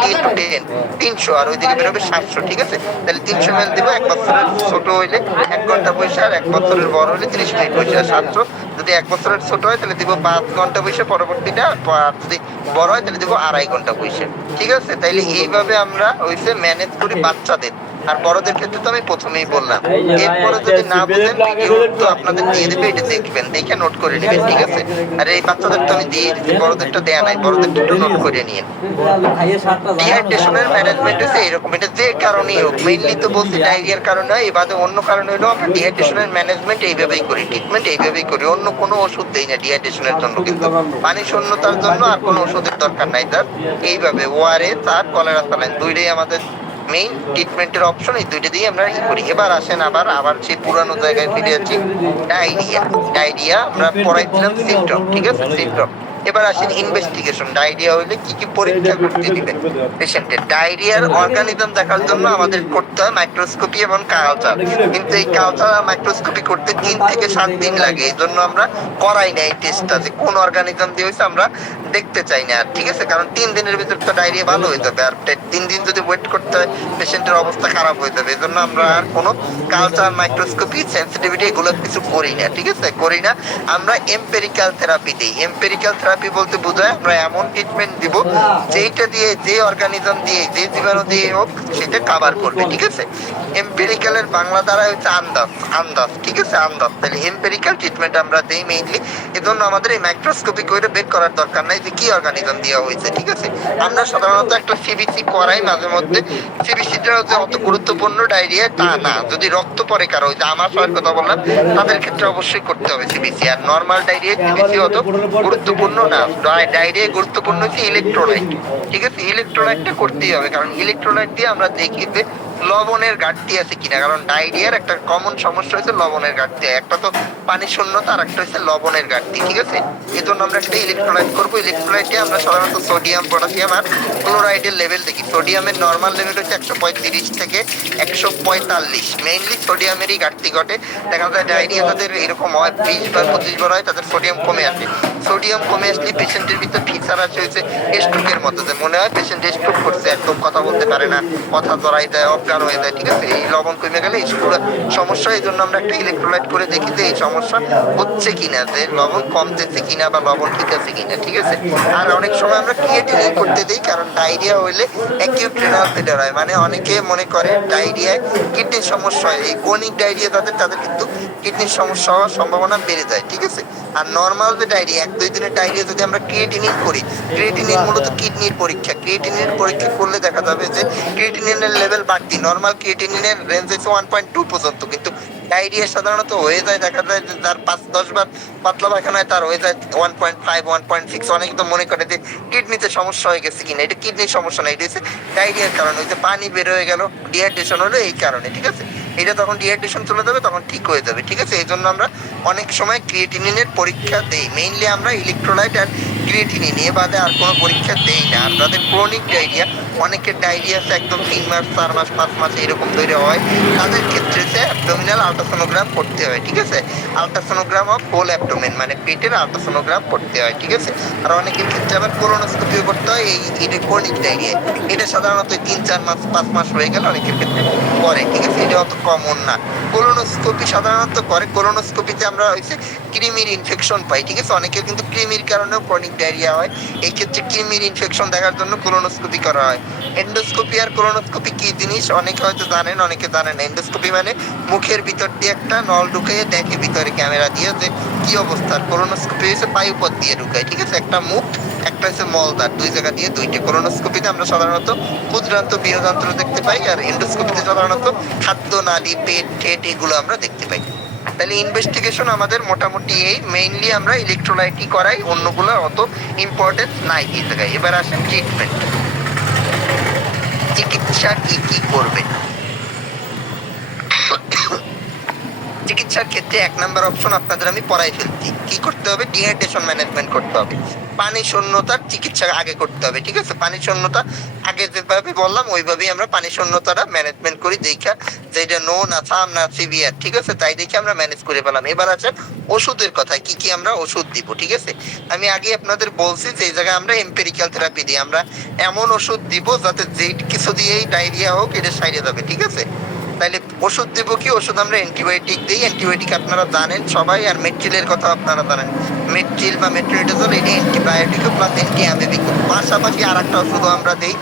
30 × 10 300, আর ওইদিকে বের হবে 700, ঠিক আছে। তাহলে 300 ml দিব। 1 বছরের ছোট হইলে 1 ঘন্টা বসে, আর 1 বছরের বড় হইলে 30 মিনিট বসে। আর 700 যদি 1 বছরের ছোট হয় তাহলে দিব 5 ঘন্টা বসে, পরবর্তীটা। আর যদি বড় হয় তাহলে দিব 2.5 ঘন্টা বসে, ঠিক আছে। তাইলে এইভাবে আমরা হইছে ম্যানেজ করি বাচ্চাদের। আর বড়দের ক্ষেত্রে তো আমি প্রথমেই বললাম। এরপরে যদি না বুঝেন ভিডিও তো আপনাদের দিয়ে দেবে, এটা দেখবেন, দেখে নোট করে নেবেন, ঠিক আছে? আর এই বাচ্চাদের তো আমি দিয়ে দিচ্ছি, বড়দেরটা দেয়া নাই, বড়দেরটা একটু নোট করে নিন। ডিহাইড্রেশনের ম্যানেজমেন্ট হচ্ছে এরকম, এটা যে কারণেই হোক, মেইনলি তো বলছি ডায়রিয়ার কারণে হয়, এই বাদে অন্য কারণে হলেও আমরা ডিহাইড্রেশনের ম্যানেজমেন্ট এইভাবেই করি, ট্রিটমেন্ট এইভাবেই করি, অন্য কোনো ওষুধ দেই না ডিহাইড্রেশনের জন্য। কিন্তু পানি শূন্যতার জন্য আর কোনো ওষুধের দরকার নাই তার, এইভাবে ওআরএস আর কলেরা স্যালাইন দুইটাই আমাদের মেইন ট্রিটমেন্টের অপশন, এই দুইটা দিয়ে আমরা করি। এবার আসেন আবার সেই পুরানো জায়গায় ফিরে যাচ্ছি, ডায়রিয়া। ডায়রিয়া আমরা পড়াইছিলাম সিমটম, ঠিক আছে, সিমটম। এবার আসেন ইনভেস্টিগেশন, ডায়রিয়া হইলে কি কি পরীক্ষা করতে দিবেন পেশেন্টের। ডায়রিয়ার অর্গানিজম দেখার জন্য আমাদের করতে হয় মাইক্রোস্কোপি এবং কালচার, কিন্তু এই কালচার আর মাইক্রোস্কোপি করতে 3 থেকে 7 দিন লাগে, এই জন্য আমরা করাই না এই টেস্টটা, যে কোন অর্গানিজম দিয়ে হয়েছে আমরা দেখতে চাই না, ঠিক আছে? কারণ 3 দিনের ভিতর তো ডায়রিয়া ভালো হয়ে যাবে, আর 3 দিন যদি ওয়েট করতে হয় পেশেন্টের অবস্থা খারাপ হয়ে যাবে, এই জন্য আমরা আর কোনো কালচার, মাইক্রোস্কোপি, সেন্সিটিভিটি এগুলো কিছু করি না, ঠিক আছে, করি না। আমরা এম্পেরিক্যাল থেরাপি দিই। এম্পেরিক্যাল থেরাপি বলতে বোঝায় আমরা এমন ট্রিটমেন্ট দিব যেটা দিয়ে, যে অর্গানিজম দিয়ে, যে জীবাণু দিয়ে হোক সেটা কভার করবে, ঠিক আছে? এম্পেরিক্যালের বাংলা দ্বারা হচ্ছে আন্দাজ, আন্দাজ, ঠিক আছে, আন্দাজ। তাহলে এম্পেরিক্যাল ট্রিটমেন্ট আমরা দেই মেইনলি, এজন্য আমাদের এই মাইক্রোস্কোপি করে বের করার দরকার নাই যে কি অর্গানিজম দেওয়া হয়েছে, ঠিক আছে? আমরা সাধারণত একটা সিবিসি করাই মাঝে মধ্যে। সিবিসিটা হচ্ছে অত গুরুত্বপূর্ণ ডায়রিয়া তা না, যদি রক্ত পরে কারো, যে আমার সবার কথা বললাম তাদের ক্ষেত্রে অবশ্যই করতে হবে সিবিসি। আর নর্মাল ডায়রিয়া সিবিসি অত গুরুত্বপূর্ণ না, ডায়রিয়া গুরুত্বপূর্ণ হচ্ছে ইলেকট্রোলাইট, ঠিক আছে? ইলেকট্রোলাইটটা করতেই হবে, কারণ ইলেকট্রোলাইট দিয়ে আমরা দেখি যে লবণের ঘাটতি আছে কিনা, কারণ ডায়রিয়ার একটা কমন সমস্যা হচ্ছে লবণের ঘাটতি, একটা তো পানি শূন্যতা আর একটা হচ্ছে লবণের ঘাটতি, ঠিক আছে? এই জন্য আমরা একটা ইলেকট্রোলাইট করবো। ইলেকট্রোলাইটে আমরা সাধারণত সোডিয়াম, পটাশিয়াম আর ক্লোরাইডের লেভেল দেখি। সোডিয়ামের নর্মাল লেভেল হচ্ছে 135 থেকে 145, মেইনলি সোডিয়ামেরই ঘাটতি ঘটে। দেখা যায় ডায়রিয়া যাদের এরকম হয় 20 বার 25 বার হয়, তাদের সোডিয়াম কমে আসে। সোডিয়াম কমে আসলে পেশেন্টের ভিতর ফিচার আছে হচ্ছে স্ট্রোকের মতো, যে মনে হয় পেশেন্ট স্ট্রোক করছে, একদম কথা বলতে পারে না, কথা জড়াই দেয়, অজ্ঞান হয়ে যায়, ঠিক আছে? এই লবণ কমে গেলে এই পুরো সমস্যা। এই জন্য আমরা একটা ইলেকট্রোলাইট করে দেখি যে এই সমস্যা হচ্ছে কিনা, যে লবণ কমতেছে কিনা বা লবণ ঠিক আছে কিনা, ঠিক আছে? আর অনেক সময় আমরা ক্রিয়েটিনিন করতে দিই, কারণ ডায়রিয়া হইলে অ্যাকিউট রিনাল ফেলিওর হয়, মানে অনেকে মনে করে ডায়রিয়ায় কিডনির সমস্যা হয়। এই ক্রনিক ডায়রিয়া তাদের কিন্তু কিডনির সমস্যা হওয়ার সম্ভাবনা বেড়ে যায়, ঠিক আছে? আর নর্মাল যে ডায়রিয়া, 1-2 দিনের ডায়রিয়া যদি আমরা ক্রিয়েটিনিন করি, ক্রিয়েটিনিন মূলত কিডনির পরীক্ষা, ক্রিয়েটিনিনের পরীক্ষা করলে দেখা যাবে যে ক্রিয়েটিনিনের লেভেল বাড়তি। নর্মাল ক্রিয়েটিনিনের রেঞ্জ হচ্ছে 1.2 পর্যন্ত, কিন্তু ডায়রিয়া সাধারণত হয়ে যায়, দেখা যায় যে যার 5-10 বার পাতলা পায়খানা হয় তার হয়ে যায় 1.5, 1.6। অনেকে তো মনে করে যে কিডনিতে সমস্যা হয়ে গেছে কিনা, এটা কিডনির সমস্যা না, এটা হচ্ছে ডায়রিয়ার কারণে হচ্ছে, পানি বের হয়ে গেল, ডিহাইড্রেশন হলো এই কারণে, ঠিক আছে? এটা তখন ডিহাইড্রেশন চলে যাবে, তখন ঠিক হয়ে যাবে, ঠিক আছে? এই জন্য আমরা অনেক সময় ক্রিয়েটিনিনের পরীক্ষা দেই। মেইনলি আমরা ইলেকট্রোলাইট আর ক্রিয়েটিনিন, এ বাদে আর কোনো পরীক্ষা দেই না। আর যাদের ক্রনিক ডায়রিয়া, অনেকের ডায়রিয়া একদম 3 মাস, 4 মাস, 5 মাস এরকম ধরে হয়, তাদের ক্ষেত্রে সে অ্যাবডোমিনাল আল্ট্রাসোনোগ্রাম করতে হয়, ঠিক আছে? আল্ট্রাসোনোগ্রাম অফ হোল অ্যাবডোমেন, মানে পেটের আল্ট্রাসোনোগ্রাম করতে হয়, ঠিক আছে? আর অনেকের ক্ষেত্রে আবার কোলোনোস্কোপিও করতে হয় এই ক্রনিক ডায়রিয়া। এটা সাধারণত 3-4 মাস, 5 মাস হয়ে গেলে অনেকের ক্ষেত্রে করে, ঠিক আছে? এটা অত কমন না। কোলোনোস্কোপি সাধারণত করে, কোলোনোস্কোপিতে আমরা হচ্ছে কৃমির ইনফেকশন পাই, ঠিক আছে? অনেকের কিন্তু কৃমির কারণেও ক্রনিক ডায়রিয়া হয়, এই ক্ষেত্রে কৃমির ইনফেকশন দেখার জন্য কোলোনোস্কোপি করা হয়। এন্ডোস্কোপি আর কোলোনোস্কোপি কি জিনিস অনেকে হয়তো জানেন, অনেকে জানেন না। এন্ডোস্কোপি মানে মুখের ভিতর দিয়ে একটা নল ঢুকিয়ে দেখে ভিতরে ক্যামেরা দিয়ে যে কি অবস্থা। কোলোনোস্কোপি হচ্ছে পায়ুপথ দিয়ে ঢুকায়, ঠিক আছে? একটা মুখ, একটা হচ্ছে মলদার, 2 জায়গা দিয়ে 2টা। কোলোনোস্কোপিতে আমরা সাধারণত ক্ষুদ্রান্ত বৃহদান্ত্র দেখতে পাই, আর এন্ডোস্কোপিতে সাধারণত খাদ্য নালী, পেট, ঠেট এগুলো আমরা দেখতে পাই। তাহলে ইনভেস্টিগেশন আমাদের মোটামুটি এই, মেইনলি আমরা ইলেকট্রোলাইটই করাই, অন্যগুলো অত ইম্পর্টেন্স নাই এই জায়গায়। এবার আসেন ট্রিটমেন্ট, চিকিৎসা কি কি করবে। চিকিৎসার ক্ষেত্রে 1 নাম্বার অপশন আপনাদের আমি পড়াই ফেলছি। কি করতে হবে? ডিহাইড্রেশন ম্যানেজমেন্ট করতে হবে, পানি শূন্যতার চিকিৎসা আগে করতে হবে, ঠিক আছে? পানি শূন্যতা আগে যেভাবে বললাম ওইভাবেই আমরা পানি শূন্যতাটা ম্যানেজমেন্ট করি, দেখা যে এটা নো না সাম না সিভিয়ার, ঠিক আছে? তাই দেখে আমরা ম্যানেজ করে পেলাম। এবার আছে ওষুধের কথায়, কি কি আমরা ওষুধ দিব, ঠিক আছে? আমি আগে আপনাদের বলছি যে এই জায়গায় আমরা এম্পেরিক্যাল থেরাপি দিই, আমরা এমন ওষুধ দিব যাতে যে কিছু দিয়েই ডায়রিয়া হোক এটা সাইডে যাবে, ঠিক আছে? তাইলে ওষুধ দেবো কি? ওষুধ আমরা অ্যান্টিবায়োটিক দিই। অ্যান্টিবায়োটিক আপনারা জানেন সবাই, আর মেট্রিলের কথা আপনারা জানেন। মেট্রিল বা মেট্রোনিডাজল এটা অ্যান্টিবায়োটিক প্লাস অ্যান্টি অ্যামিবিক। পাশাপাশি আর একটা ওষুধ আমরা দিই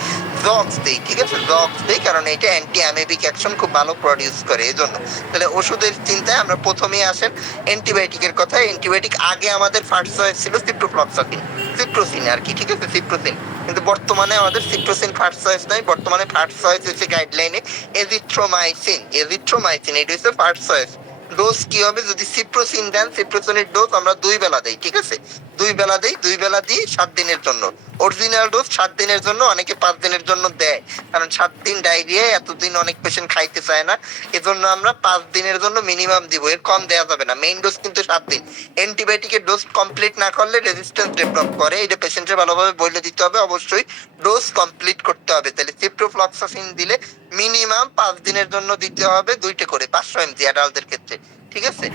জক্স দেই, ঠিক আছে, জক্স দেই, কারণ এটা অ্যান্টি অ্যামেবিক অ্যাকশন খুব ভালো প্রডিউস করে, এই জন্য। তাহলে ওষুধের চিন্তায় আমরা প্রথমেই আসেন অ্যান্টিবায়োটিকের কথায়। অ্যান্টিবায়োটিক আগে আমাদের ফার্স্ট চয়েস ছিল সিপ্রোফ্লক্সাসিন, সিপ্রোসিন আর কি, ঠিক আছে, সিপ্রোসিন। কিন্তু বর্তমানে আমাদের সিপ্রোসিন ফার্স্ট চয়েস নাই, বর্তমানে ফার্স্ট চয়েস হচ্ছে গাইডলাইনে এজিথ্রোমাইসিন। এজিথ্রোমাইসিন এটা হচ্ছে ফার্স্ট চয়েস। ডোজ কি হবে, যদি সিপ্রোসিন দেন, সিপ্রোসিনের ডোজ আমরা 2 বেলা দেই, ঠিক আছে, 2 বেলা দেই, 2 বেলা দিই 7 দিনের জন্য। অরিজিনাল ডোজ 7 দিনের জন্য, অনেকে 5 দিনের জন্য দেয়, কারণ 7 দিন ডায়রিয়া এতদিন অনেক পেশেন্ট খাইতে চায় না, এজন্য আমরা 5 দিনের জন্য মিনিমাম দিব, এর কম দেওয়া যাবে না। মেইন ডোজ কিন্তু 7 দিন। অ্যান্টিবায়োটিকের ডোজ কমপ্লিট না করলে রেজিস্ট্যান্স ডেভেলপ করে, এটা পেশেন্টের ভালোভাবে বলে দিতে হবে, অবশ্যই ডোজ কমপ্লিট করতে হবে। তাহলে সিপ্রোফ্লক্সাসিন দিলে মিনিমাম 5 দিনের জন্য দিতে হবে 2টা করে 500 এমজি অ্যাডাল্টদের ক্ষেত্রে, ঠিক আছে।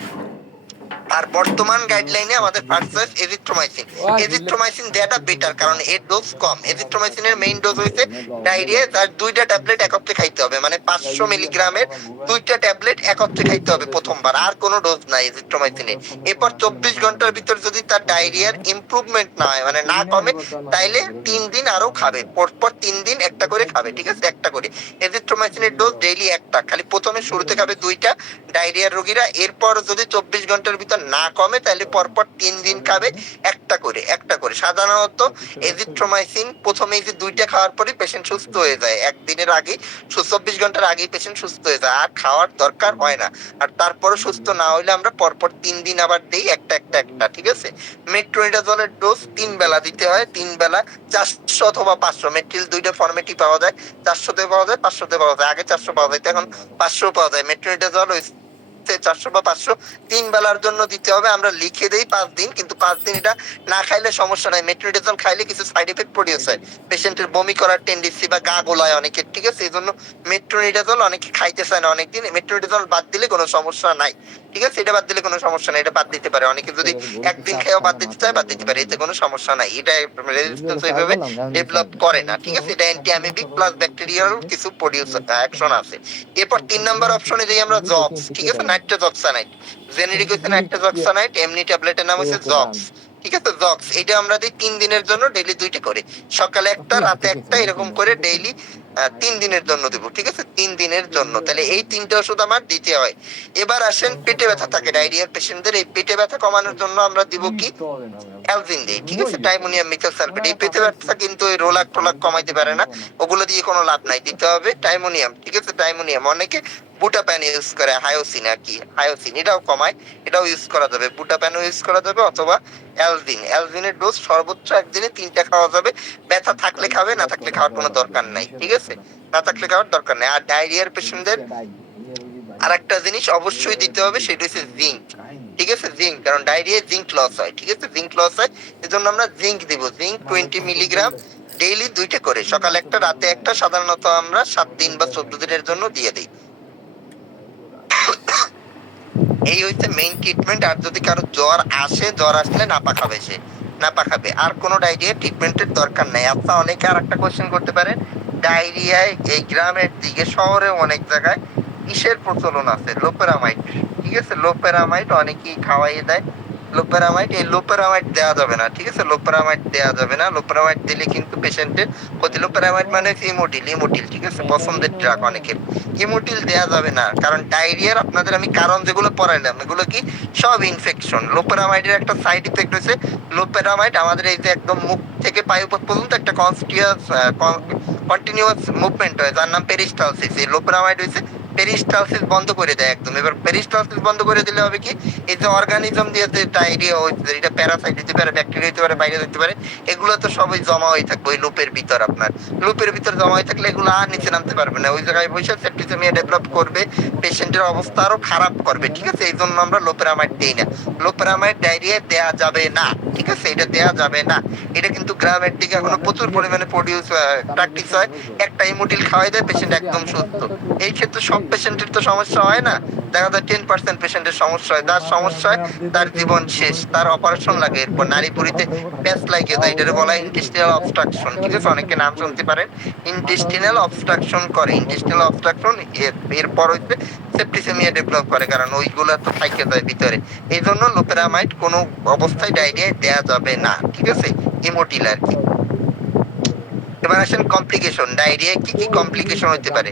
আর বর্তমান গাইডলাইনে আমাদের ফার্স্ট চয়েস এজিথ্রোমাইসিন। এজিথ্রোমাইসিন দেওয়াটা বেটার, কারণ এর ডোজ কম। এজিথ্রোমাইসিনের মেইন ডোজ হইছে ডায়রিয়া, তার 2টা ট্যাবলেট একত্রে খাইতে হবে, মানে 500 মিলিগ্রামের 2টা ট্যাবলেট একত্রে খাইতে হবে প্রথমবার, আর কোনো ডোজ নাই এজিথ্রোমাইসিনে। এরপর 24 ঘন্টার ভিতর যদি তার ডায়রিয়ার ইমপ্রুভমেন্ট না হয়, মানে না কমে, তাইলে 3 দিন আরো খাবে, পরপর 3 দিন একটা করে খাবে, ঠিক আছে, একটা করে। এজিথ্রোমাইসিনের ডোজ ডেইলি একটা, খালি প্রথমে শুরুতে খাবে 2টা ডায়রিয়ার রোগীরা, এরপর যদি 24 ঘন্টার ভিতর না কমে, তাহলে পরপর 3 দিন খাবে একটা করে, একটা করে। সাধারণত এজিথ্রোমাইসিন প্রথমে যে 2টা খাওয়ার পরে পেশেন্ট সুস্থ হয়ে যায়, একদিনের আগেই, 24 ঘন্টার আগেই পেশেন্ট সুস্থ হয়ে যায়, আর খাওয়ার দরকার হয় না। আর তারপরে সুস্থ না হইলে আমরা পরপর 3 দিন আবার দেই একটা একটা একটা, ঠিক আছে। মেট্রোনিডাজলের ডোজ 3 বেলা দিতে হয়, 3 বেলা 400 অথবা 500, মেট্রিল 2টা ফরম্যাটই পাওয়া যায়, 400 তে পাওয়া যায়, 500 তে পাওয়া যায়। আগে 400 পাওয়া যায়, এখন 500 পাওয়া যায়। মেট্রোনিডাজল 400 বা 500 3 বেলার জন্য দিতে হবে, আমরা লিখে দেই 5 দিন, কিন্তু 5 দিন এটা না খাইলে সমস্যা নাই। মেট্রোনিডাজল খাইলে কিছু সাইড এফেক্ট প্রডিউস হয়, পেশেন্টের বমি করার টেন্ডেন্সি বা গা গোলায় অনেকের, ঠিক আছে, এই জন্য মেট্রোনিডাজল অনেকে খাইতে চায় না অনেকদিন। মেট্রোনিডাজল বাদ দিলে কোনো সমস্যা নাই, ঠিক আছে, এটা বাদ দিলে কোনো সমস্যা নাই, এটা বাদ দিতে পারে অনেকে, যদি একদিন খেয়েও বাদ দিতে চায় বাদ দিতে পারে, এতে কোনো সমস্যা নাই। এটা রেজিস্ট্যান্স ওইভাবে ডেভেলপ করে না, ঠিক আছে। এটা অ্যান্টি অ্যামিবিক প্লাস ব্যাকটেরিয়াল কিছু প্রডিউস অ্যাকশন আছে। এরপর 3 নাম্বার অপশনে যাই আমরা, জক্স, ঠিক আছে, নাইট্রোজক্সানাইট। জেনেরিক হচ্ছে নাইট্রোজক্সানাইট, এমনি ট্যাবলেটের নাম হচ্ছে জক্স, ঠিক আছে, জক্স। এটা আমরা দিই 3 দিনের জন্য, ডেইলি 2টা করে, সকালে একটা রাতে একটা, এরকম করে ডেইলি 3 দিনের জন্য দেবো, ঠিক আছে, 3 দিনের জন্য। তাহলে এই 3টা ওষুধ আমার দিতে হয়। এবার আসেন পেটে ব্যথা থাকে ডায়রিয়ার পেশেন্টদের, এই পেটে ব্যথা কমানোর জন্য আমরা দিব কি, অ্যালজিন দিই, ঠিক আছে, টাইমোনিয়াম মিথাইলসালফেট। এই পেটে ব্যথা কিন্তু ওই রোলাক টোলাক কমাইতে পারে না, ওগুলো দিয়ে কোনো লাভ নাই, দিতে হবে টাইমোনিয়াম, ঠিক আছে, টাইমোনিয়াম। অনেকে বুটাপ্যান ইউজ করে, হায়োসিন আর কি, হায়োসিন, এটাও কমায়, এটাও ইউজ করা যাবে, বুটাপ্যানও ইউজ করা যাবে, অথবা অ্যালজিন। অ্যালজিনের ডোজ সর্বোচ্চ একদিনে 3টা খাওয়া যাবে, ব্যথা থাকলে খাবে, না থাকলে খাওয়ার কোনো দরকার নাই, ঠিক আছে, না থাকলে খাওয়ার দরকার নেই। আর ডায়রিয়ার পেশেন্টদের আর একটা জিনিস অবশ্যই দিতে হবে, সেটা হচ্ছে জিঙ্ক, ঠিক আছে, জিঙ্ক, কারণ ডায়রিয়া জিঙ্ক লস হয়, ঠিক আছে, জিঙ্ক লস হয়, এজন্য আমরা জিঙ্ক দিব, জিঙ্ক 20 মিলিগ্রাম ডেইলি 2টা করে, সকালে একটা রাতে একটা, সাধারণত আমরা 7 দিন বা 14 দিনের জন্য দিয়ে দিই। এই হইছে মেইন ট্রিটমেন্ট। আর যদি কারো জ্বর আসে, জ্বর আসলে নাপা খাবে, সে নাপা খাবে, আর কোনো ডায়রিয়া ট্রিটমেন্টের দরকার নাই। আচ্ছা, অনেকে আর একটা কোশ্চেন করতে পারেন, ডায়রিয়ায় এই গ্রামের দিকে, শহরে অনেক জায়গায় কিসের প্রচলন আছে, লোপেরামাইড, ঠিক আছে, লোপেরামাইড অনেকেই খাওয়াইয়ে দেয়। লোপেরামাইড, এই লোপেরামাইড দেওয়া যাবে না, ঠিক আছে, লোপেরামাইড দেওয়া যাবে না, লোপেরামাইড দিলে কিন্তু পেশেন্টের ক্ষতি। লোপেরামাইড মানে ইমোটিল, ইমোটিল, ঠিক আছে, পছন্দের ড্রাগ অনেকের। ইমোটিল দেয়া যাবে না, কারণ ডায়রিয়ার আপনাদের আমি কারণ যেগুলো পড়াইলাম, এগুলো কি সব ইনফেকশন। লোপেরামাইডের একটা সাইড ইফেক্ট হচ্ছে, লোপেরামাইড আমাদের এই যে একদম মুখ থেকে পায়ু পর্যন্ত একটা কন্টিনিউয়াস মুভমেন্ট হয়, যার নাম পেরিস্টালসিস। এই লোপেরামাইড হচ্ছে পেরিস্টালসিস বন্ধ করে দেয় একদম। এবার পেরিস্টালসিস বন্ধ করে দিলে হবে কি, এই যে অর্গানিজম দিয়ে যে ডায়রিয়া হচ্ছে, এটা প্যারাসাইট হতে পারে, ব্যাকটেরিয়া হতে পারে, ভাইরাস হতে পারে, এগুলো তো সবই জমা হয়ে থাকবে ওই লুপের ভিতর। আপনার লুপের ভিতর জমা হয়ে থাকলে এগুলো আর নিচে নামতে পারবে না, ওই জায়গায় বসে সেপ্টিসেমিয়া ডেভেলপ করবে, পেশেন্টের অবস্থা আরো খারাপ করবে, ঠিক আছে, এই জন্য আমরা লোপেরামাইড দেই না। লোপেরামাইড ডায়রিয়া দেয়া যাবে না, ঠিক আছে, এটা দেয়া যাবে না। এটা কিন্তু গ্রামের দিকে এখনো প্রচুর পরিমাণে প্র্যাকটিস হয়, একটা ইমোটিল খাওয়াই দেয়, পেশেন্ট একদম সুস্থ। এই ক্ষেত্রে সব পেশেন্টের তো সমস্যা হয় না, দেখা যায় 10% পেশেন্টের সমস্যা হয়, যার সমস্যা হয় তার জীবন শেষ, তার অপারেশন লাগে, এরপর নাড়িভুঁড়িতে প্যাচ লাগিয়ে যায়, এটা বলা ইন্টেস্টিনাল অবস্ট্রাকশন, ঠিক আছে, অনেকে নাম শুনতে পারেন, ইন্টেস্টিনাল অবস্ট্রাকশন করে, ইন্টেস্টিনাল অবস্ট্রাকশন। এরপর হচ্ছে সেপ্টিসেমিয়া ডেভেলপ করে, কারণ ওইগুলো তো থাইকে যায় ভিতরে। এই জন্য লোপেরামাইড কোনো অবস্থায় ডায়রিয়ায় দেয়া যাবে না, ঠিক আছে, ইমোটিল আর কি। এবার আসেন কমপ্লিকেশন। ডায়রিয়া কি কি কমপ্লিকেশন হতে পারে?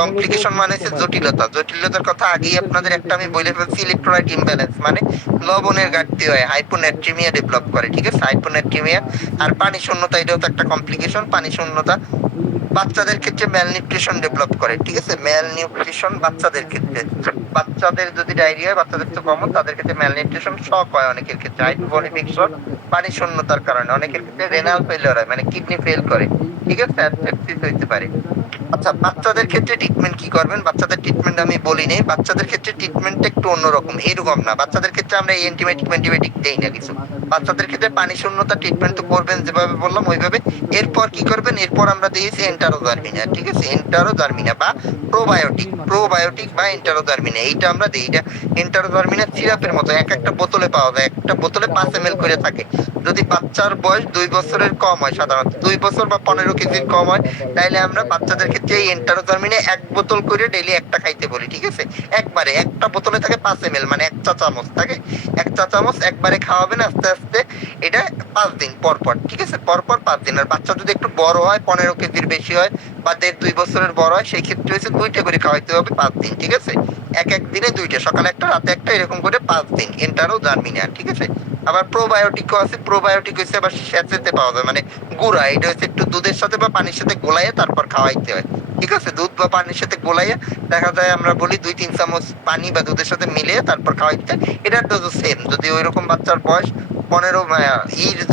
কমপ্লিকেশন মানে হচ্ছে জটিলতা। জটিলতার কথা আগেই আপনাদের একটা আমি বলে ফেলছি, ইলেকট্রোলাইট ইমব্যালেন্স মানে লবণের ঘাটতি হয়, হাইপোনাট্রিমিয়া ডেভেলপ করে, ঠিক আছে, হাইপোনাট্রিমিয়া। আর পানি শূন্যতা, এটাও তো একটা কমপ্লিকেশন, পানি শূন্যতা। বাচ্চাদের ক্ষেত্রে ম্যালনিউট্রিশন ডেভেলপ করে, ঠিক আছে, ম্যালনিউট্রিশন বাচ্চাদের ক্ষেত্রে। বাচ্চাদের যদি ডায়রিয়া হয়, বাচ্চাদের তো কমন, তাদের ক্ষেত্রে ম্যালনিউট্রিশন, শক হয় অনেকের ক্ষেত্রে, হাইপোভলিমিক শক, পানি শূন্যতার কারণে। অনেকের ক্ষেত্রে রেনাল ফেলিওর হয়, মানে কিডনি ফেল করে, ঠিক আছে, অ্যাবসেপ্সিস হইতে পারে। আচ্ছা, বাচ্চাদের ক্ষেত্রে ট্রিটমেন্ট কি করবেন? বাচ্চাদের ট্রিটমেন্ট আমি বলি নেই, বাচ্চাদের ক্ষেত্রে ট্রিটমেন্টটা একটু অন্যরকম, এরকম না। বাচ্চাদের ক্ষেত্রে আমরা অ্যান্টিবায়োটিক দেই না কিছু। বাচ্চাদের ক্ষেত্রে পানি শূন্যতা ট্রিটমেন্ট তো করবেন যেভাবে বললাম ওইভাবে। এরপর কি করবেন? এরপর আমরা দিয়েছি এন্টারোজার্মিনা, ঠিক আছে, এন্টারোজার্মিনা বা প্রোবায়োটিক বা এন্টারোজার্মিনা, এইটা আমরা দিই। এটা এন্টারোজার্মিনা সিরাপের মতো, এক একটা বোতলে পাওয়া যায়, একটা বোতলে 5 ml করে থাকে। যদি বাচ্চার বয়স 2 বছরের কম হয়, সাধারণত 2 বছর বা 15 কেজির কম হয়, তাইলে আমরা বাচ্চাদের ক্ষেত্রে এই এন্টারোজার্মিনে 1 বোতল করে ডেইলি একটা খাইতে বলি, ঠিক আছে। একবারে একটা বোতলে থাকে 5 ml, মানে 1 চা চামচ থাকে, 1 চা চামচ একবারে খাওয়াবেন আস্তে আস্তে। এটা 5 দিন পর পর, ঠিক আছে, পর পর 5 দিন। আর বাচ্চা যদি একটু বড় হয়, 15 কেজির বেশি হয় বা 1.5-2 বছরের বড় হয়, সেই ক্ষেত্রে হচ্ছে 2টা করে খাওয়াইতে হবে 5 দিন, ঠিক আছে। এক এক দিনে 2টা, সকালে একটা রাতে একটা, এরকম করে 5 দিন এন্টারোজার্মিনা, ঠিক আছে। আবার প্রোবায়োটিকও আছে। প্রোবায়োটিক হচ্ছে আবার স্যাঁচেতে পাওয়া যায়, মানে গুঁড়া। এটা হচ্ছে একটু দুধের সাথে বা পানির সাথে গোলাইয়ে তারপর খাওয়াইতে হয়, ঠিক আছে। দুধ বা পানির সাথে গোলাইয়ে, দেখা যায় আমরা বলি 2-3 চামচ পানি বা দুধের সাথে মিলিয়ে তারপর খাওয়াইতে। এটার ডোজও সেম। যদি ওইরকম বাচ্চার বয়স 15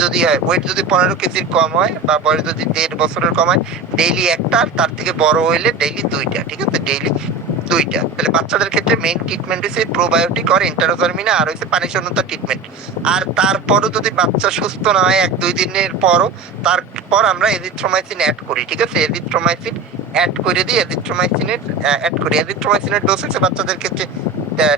যদি হয়, ওয়েট যদি 15 কেজির কম হয় বা বয়স যদি 1.5 বছরের কম হয়, ডেইলি একটা। আর তার থেকে বড় হইলে ডেইলি 2টা, ঠিক আছে, ডেইলি 2টা। তাহলে বাচ্চাদের ক্ষেত্রে মেইন ট্রিটমেন্ট হচ্ছে প্রোবায়োটিক আর এন্টারোজার্মিনা, আর হচ্ছে পানি শূন্যতা ট্রিটমেন্ট। আর তারপরও যদি বাচ্চা সুস্থ না হয় 1-2 দিনের পরও, তারপর আমরা এজিথ্রোমাইসিন অ্যাড করি, ঠিক আছে, এজিথ্রোমাইসিন অ্যাড করে দিই। এজিথ্রোমাইসিনের ডোজ হচ্ছে বাচ্চাদের ক্ষেত্রে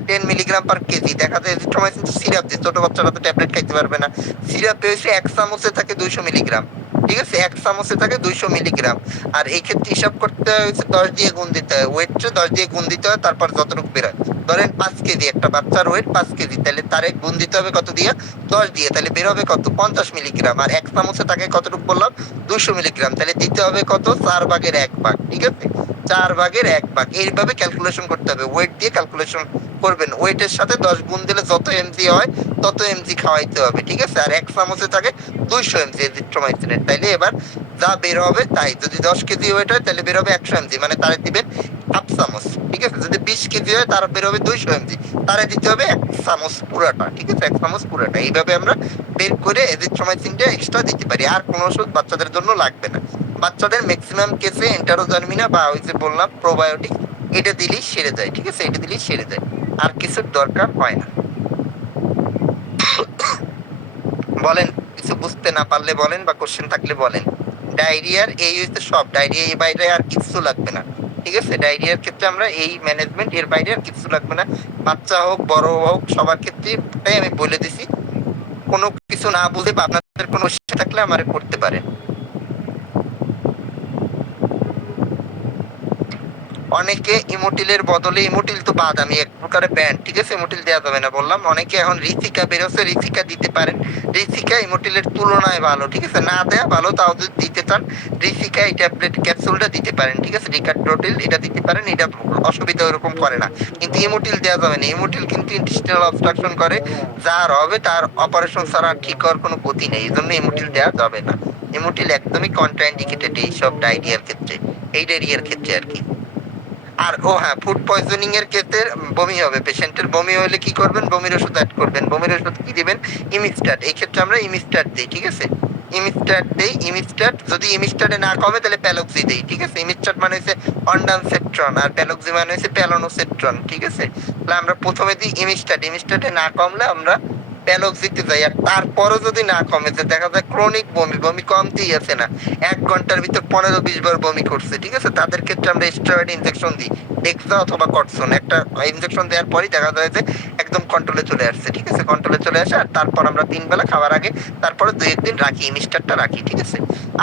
10 mg/kg। দেখা যায় এজিথ্রোমাইসিন সিরাপ দিই, ছোট বাচ্চারা তো ট্যাবলেট খাইতে পারবে না। সিরাপে হচ্ছে 1 চামচে থাকে 200 মিলিগ্রাম, ঠিক আছে, 1 চামচে থাকে 200 মিলিগ্রাম। আর এই ক্ষেত্রে হিসাব করতে হচ্ছে 10 দিয়ে গুণ দিতে হয়, ওয়েটটা 10 দিয়ে গুণ দিতে হয়, তারপর যতটুকু বেরোয়। ধরেন 5 কেজি, একটা বাচ্চার ওয়েট 5 কেজি, তাহলে তারে গুণ দিতে হবে কত দিয়ে? 10 দিয়ে, তাহলে বের হবে কত? 50 মিলিগ্রাম। আর 1 চামচে থাকে কতটুকু বললাম? 200 মিলিগ্রাম, তাহলে দিতে হবে কত? 4/1 ভাগ, ঠিক আছে, 4/1 ভাগ। এইভাবে ক্যালকুলেশন করতে হবে, ওয়েট দিয়ে ক্যালকুলেশন করবেন। ওয়েটের সাথে 10 গুণ দিলে যত এমজি হয় তত এমজি খাওয়াইতে হবে, ঠিক আছে। আর 1 চামচে থাকে 200 এমজি এজিথ্রোমাইসিনের। তাইলে এবার যা বের হবে তাই, যদি 10 কেজি ওয়েট হয় তাহলে বের হবে 100 এমজি, মানে তারে দিবেন হাফ চামচ, ঠিক আছে। যদি 20 কেজি হয় তার বের হবে 200 এমজি, তারে দিতে হবে 1 চামচ পুরাটা, ঠিক আছে, 1 চামচ পুরাটা। এইভাবে আমরা বের করে এজিথ্রোমাইসিনটা এক্সট্রা দিতে পারি। আর কোনো ওষুধ বাচ্চাদের জন্য লাগবে না। বাচ্চাদের ম্যাক্সিমাম কেসে এন্টারোজার্মিনা বা ওই যে বললাম প্রোবায়োটিক, এটা দিলেই সেরে যায়, ঠিক আছে, এটা দিলেই সেরে যায়, আর কিছুর দরকার হয় না। বলেন, কিছু বুঝতে না পারলে বলেন, বা কোশ্চেন থাকলে বলেন। ডায়রিয়ার এই হচ্ছে সব, ডায়রিয়া এর বাইরে আর কিছু লাগবে না, ঠিক আছে। ডায়রিয়ার ক্ষেত্রে আমরা এই ম্যানেজমেন্ট, এর বাইরে আর কিছু লাগবে না। বাচ্চা হোক বড় হোক সবার ক্ষেত্রে আমি বলে দিছি। কোনো কিছু না বুঝে বা আপনাদের কোনো সমস্যা থাকলে আমারে করতে পারেন। অনেকে ইমোটিলের বদলে, ইমোটিল তো বাদ, আমি এক প্রকারে ব্যান্ড, ঠিক আছে, ইমোটিল দেওয়া যাবে না বললাম। অনেকে এখন রিসিকা বেরোচ্ছে, রিসিকা দিতে পারেন। রিসিকা ইমোটিলের তুলনায় ভালো, ঠিক আছে, না দেয়া ভালো, তাও যদি দিতে চান রিসিকা এই ট্যাবলেট ক্যাপসুলটা দিতে পারেন, ঠিক আছে, রিকাড্রোটিল এটা দিতে পারেন, এটা অসুবিধা ওরকম করে না। কিন্তু ইমোটিল দেওয়া যাবে না, ইমোটিল কিন্তু ইন্টেস্টিনাল অবস্ট্রাকশন করে, যার হবে তার অপারেশন ছাড়া ঠিক হওয়ার কোনো গতি নেই, এই জন্য ইমোটিল দেওয়া যাবে না। ইমোটিল একদমই কন্ট্রাইন্ডিকেটেড এইসব ডায়রিয়ার ক্ষেত্রে, এই ডায়রিয়ার ক্ষেত্রে আর কি। আর ও হ্যাঁ, ফুড পয়জনিং এর ক্ষেত্রে বমি হবে, পেশেন্টের বমি হলে কি করবেন? বমির ওষুধ অ্যাড করবেন। বমির ওষুধ কি দিবেন? ইমিস্টাট। এই ক্ষেত্রে আমরা ইমিস্টাট দিই, ঠিক আছে, ইমিস্টাট দেই। ইমিস্টাট যদি ইমিস্টাটে না কমে তাহলে প্যালক্সি দেই, ঠিক আছে। ইমিস্টাট মানে হচ্ছে অন্ডানসেট্রন, আর প্যালক্সি মানে হচ্ছে প্যালোনোসেট্রন, ঠিক আছে। তাহলে আমরা প্রথমে দিই ইমিস্টাট, ইমিস্টাটে না কমলে আমরা প্যালক্স দিতে যাই। আর তারপরও যদি না কমে, যে দেখা যায় ক্রনিক বমি, বমি কমতেই আছে না, 1 ঘন্টার ভিতর 15-20 বার বমি করছে, ঠিক আছে, তাদের ক্ষেত্রে আমরা স্টেরয়েড ইনজেকশন দিই, ডেক্সা অথবা কটসন। একটা ইনজেকশন দেওয়ার পরই দেখা যায় যে একদম কন্ট্রোলে চলে আসছে, ঠিক আছে, কন্ট্রোলে চলে আসে। আর তারপর আমরা 3 বেলা খাওয়ার আগে তারপরে 2-1 দিন রাখি, ইমিস্টারটা রাখি, ঠিক আছে।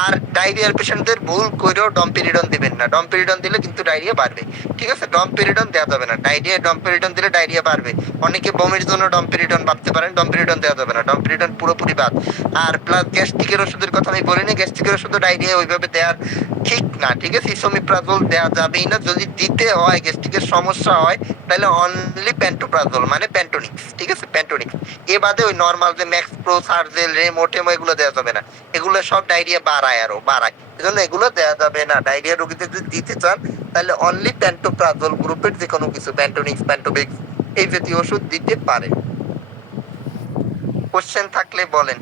আর ডায়রিয়ার পেশেন্টদের ভুল করেও ডম্পিরিডন দিবেন না, ডম্পিরিডন দিলে কিন্তু ডায়রিয়া বাড়বে, ঠিক আছে। ডম্পিরিডন দেওয়া যাবে না, ডায়রিয়া ডম্পিরিডন দিলে ডায়রিয়া বাড়বে। অনেকে বমির জন্য ডম্পিরিডন ভাবতে পারেন, ডমপিরিডন দেওয়া যাবে না, ডমপিরিডন পুরোপুরি বাদ। আর প্লাস গ্যাস্ট্রিকের ওষুধের কথা আমি বলিনি, গ্যাস্ট্রিকের ওষুধ ডায়রিয়া ওইভাবে দেওয়ার ঠিক না, ঠিক আছে। ইসোমিপ্রাজল দেওয়া যাবেই না। যদি দিতে হয় গ্যাস্ট্রিকের সমস্যা হয় তাহলে অনলি প্যান্টোপ্রাজল মানে প্যান্টোনিক্স, ঠিক আছে, প্যান্টোনিক্স। এ বাদে ওই নর্মাল যে ম্যাক্সপ্রো, সার্জেল, রেমোটেমো এগুলো দেওয়া যাবে না, এগুলো সব ডায়রিয়া বাড়ায়, আরো বাড়ায়, এজন্য এগুলো দেওয়া যাবে না। ডায়রিয়া রোগীদের যদি দিতে চান তাহলে অনলি প্যান্টোপ্রাজল গ্রুপের যে কোনো কিছু, প্যান্টোনিক্স, প্যান্টোবেক্স এই জাতীয় ওষুধ দিতে পারে। কোশ্চেন থাকলে বলেন।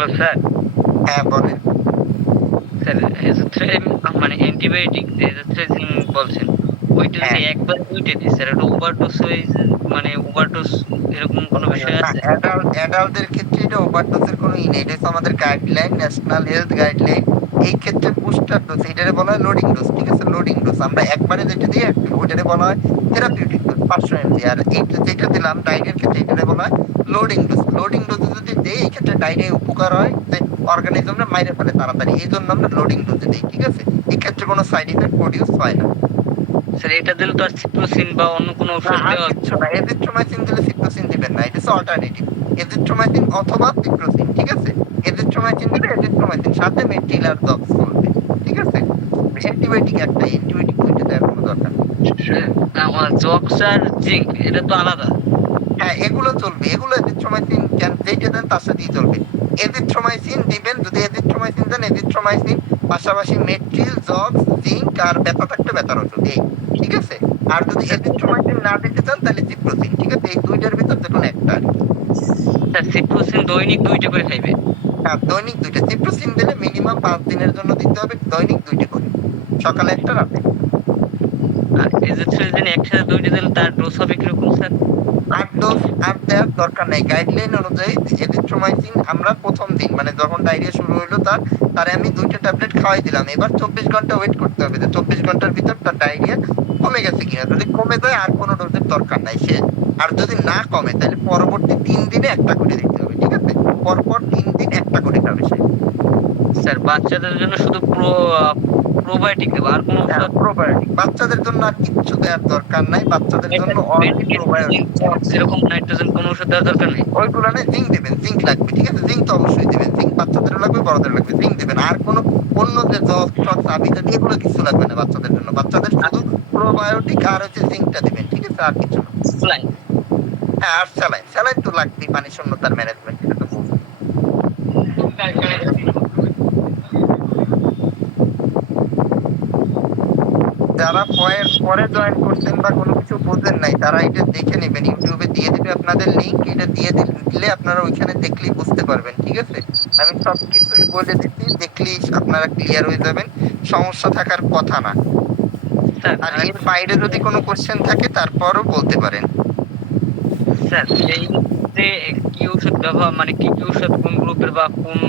Hello sir. হ্যাঁ বলেন। স্যার মানে অ্যান্টিবায়োটিক এজোথ্রেজিন বলছেন, ওইটা যদি একবার দুইটা দিই স্যার, ওটা ওভারডোজ হয়ে মানে ওভারডোজ এরকম কোনো বিষয় আছে? অ্যাডাল্টদের ক্ষেত্রে এটা ওভারডোজের কোনো ই নেই, এটা হচ্ছে আমাদের গাইডলাইন, ন্যাশনাল হেলথ গাইডলাইন। এই ক্ষেত্রে বুস্টার ডোজ, এটারে বলা হয় লোডিং ডোজ, ঠিক আছে, লোডিং ডোজ। আমরা একবারে যেটা দিই ওইটারে বলা হয় থেরাপিউটিক ডোজ 500 mg। আর এইটা যেটা দিলাম ডায়রিয়ার ক্ষেত্রে এটারে বলা হয় লোডিং ডোজ। লোডিং ডোজ যদি দেই এই ক্ষেত্রে ডায়রিয়া উপকার হয়, অর্গানিজমটা মাইরে ফেলে তাড়াতাড়ি, এই জন্য আমরা লোডিং ডোজে দিই, ঠিক আছে। এই ক্ষেত্রে কোনো সাইড ইফেক্ট প্রডিউস হয় না। স্যার এটা দিলে তো আর সিপ্রোসিন বা অন্য কোনো ওষুধ আর দেওয়া? কিচ্ছু না, এজিথ্রোমাইসিন দিলে সিপ্রোসিন দিবেন না, এটা হচ্ছে অল্টারনেটিভ। এজিথ্রোমাইসিন অথবা সিপ্রোসিন, ঠিক আছে। এজিথ্রোমাইসিন দিলে এজিথ্রোমাইসিন সাথে মেথিল আর জক্স বলবে, ঠিক আছে। অ্যান্টিবায়োটিক একটাই, অ্যান্টিবায়োটিক দুইটা দেওয়ার কোনো দরকার নেই। জক্স আর জিঙ্ক এটা তো আলাদা। হ্যাঁ এগুলো চলবে, এগুলো এজিথ্রোমাইসিন যেটা দেন তার সাথেই চলবে। এজিথ্রোমাইসিন দিবেন, যদি এজিথ্রোমাইসিন দেন এজিথ্রোমাইসিন, পাশাপাশি মেট্রিল, জক্স, জিঙ্ক আর ব্যথা থাকলে ব্যথার ওষুধ, এই, ঠিক আছে। আর যদি এজিথ্রোমাইসিন না দিতে চান তাহলে সিপ্রোসিন, ঠিক আছে। এই দুইটার ভিতর যে কোনো একটা আর কি। স্যার সিপ্রোসিন দৈনিক 2টা করে খাইবে? হ্যাঁ দৈনিক 2টা। সিপ্রোসিন দিলে মিনিমাম 5 দিনের জন্য দিতে হবে, দৈনিক 2টা করে, সকালে একটা রাতে একটা। আর এজোথ্রেজিন একসাথে 2টা দিলে তার ডোজ হবে কিরকম স্যার? 8 ডোজ আর দেওয়ার দরকার নেই। গাইডলাইন অনুযায়ী এজিথ্রোমাইসিন আমরা প্রথম দিন মানে যখন ডায়রিয়া শুরু হইলো তারে আমি 2টা ট্যাবলেট খাওয়াই দিলাম। এবার 24 ঘন্টা ওয়েট করতে হবে যে 24 ঘন্টার ভিতর তার ডায়রিয়া কমে গেছে কিনা। যদি কমে যায় আর কোনো ডোজের দরকার নাই শেষ। আর যদি না কমে তাহলে পরবর্তী 3 দিনে একটা করে দিতে হবে, ঠিক আছে। পরপর 3 দিন একটা করে খাবে সে। স্যার বাচ্চাদের জন্য শুধু প্রোবায়োটিক দেবো, আর কোনো ওষুধ? প্রোবায়োটিক বাচ্চাদের জন্য আর কিচ্ছু দেওয়ার দরকার নাই, বাচ্চাদের জন্য অনলি প্রোবায়োটিক। এরকম নাইট্রোজেন কোনো ওষুধ দেওয়ার দরকার নেই? ওইগুলো না, জিঙ্ক দিবেন, জিঙ্ক লাগবে, ঠিক আছে। জিঙ্ক তো অবশ্যই দিবেন, জিঙ্ক বাচ্চাদেরও লাগবে বড়দের লাগবে, জিঙ্ক দিবেন। আর কোনো অন্য যে জস টক্স আবিজাবি এগুলো কিছু লাগবে না বাচ্চাদের জন্য। বাচ্চাদের শুধু প্রোবায়োটিক আর হচ্ছে জিঙ্কটা দিবেন, ঠিক আছে, আর কিছু না। স্যালাইন? হ্যাঁ আর স্যালাইন, স্যালাইন তো লাগবেই, পানি শূন্যতার ম্যানেজমেন্ট, এটা তো বলবো। যারা পরে জয়েন করছেন বা কোনো কিছু বুঝেন নাই তারা এটা দেখে নেবেন, ইউটিউবে দিয়ে দিবে আপনাদের লিংক, এটা দিয়ে দিলে আপনারা ওইখানে দেখলেই বুঝতে পারবেন, ঠিক আছে। আমি সবকিছুই বলে দিচ্ছি, দেখলেই আপনারা ক্লিয়ার হয়ে যাবেন, সমস্যা থাকার কথা না। আর এর বাইরে যদি কোনো কোশ্চেন থাকে তারপরও বলতে পারেন। স্যার এই যে কি ওষুধ ব্যবহার, মানে কি কি ওষুধ কোন গ্রুপের বা কোন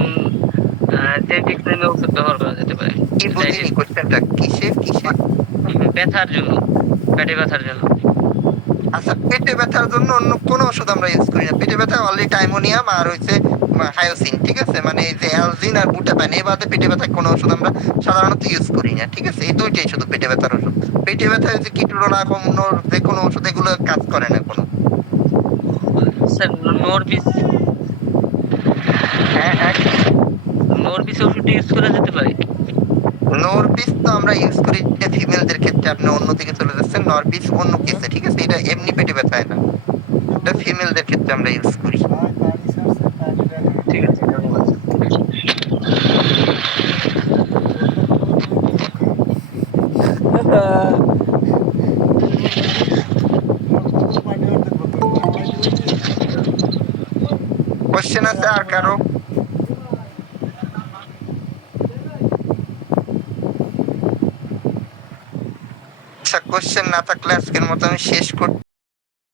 জেনেটিক লাইনের ওষুধ ব্যবহার করা যেতে পারে? কি বুঝিনি কোশ্চেনটা, কিসের? ব্যথার জন্য, পেটে ব্যথার জন্য। আচ্ছা পেটে ব্যথার জন্য অন্য কোনো ওষুধ আমরা ইউজ করি না। পেটে ব্যথা অনলি টাইমোনিয়াম আর হচ্ছে হায়োসিন, ঠিক আছে, মানে এই যে অ্যালজিন আর বুটাপ্যান, এই বাদে পেটে ব্যথার কোনো ওষুধ আমরা সাধারণত ইউজ করি না, ঠিক আছে। এই দুইটাই শুধু পেটে ব্যথার ওষুধ। পেটে ব্যথা হচ্ছে কিটোরোনা, অন্য যে কোনো ওষুধ এগুলো কাজ করে না কোনো। স্যার নরবিস? হ্যাঁ নরবিস ওষুধটা ইউজ করা যেতে পারে? নরবিস তো আমরা ইউজ করি এটা ফিমেলদের ক্ষেত্রে, আপনি অন্যদিকে চলে যাচ্ছেন। নরবিস অন্য কেসে, ঠিক আছে, এটা এমনি পেটে ব্যথায় না, এটা ফিমেলদের ক্ষেত্রে আমরা ইউজ করি। ঠিক আছে, ধন্যবাদ। কোশ্চেন আছে আর কারো? আচ্ছা, কোশ্চেন না থাকলে আজকের মতো আমি শেষ করছি।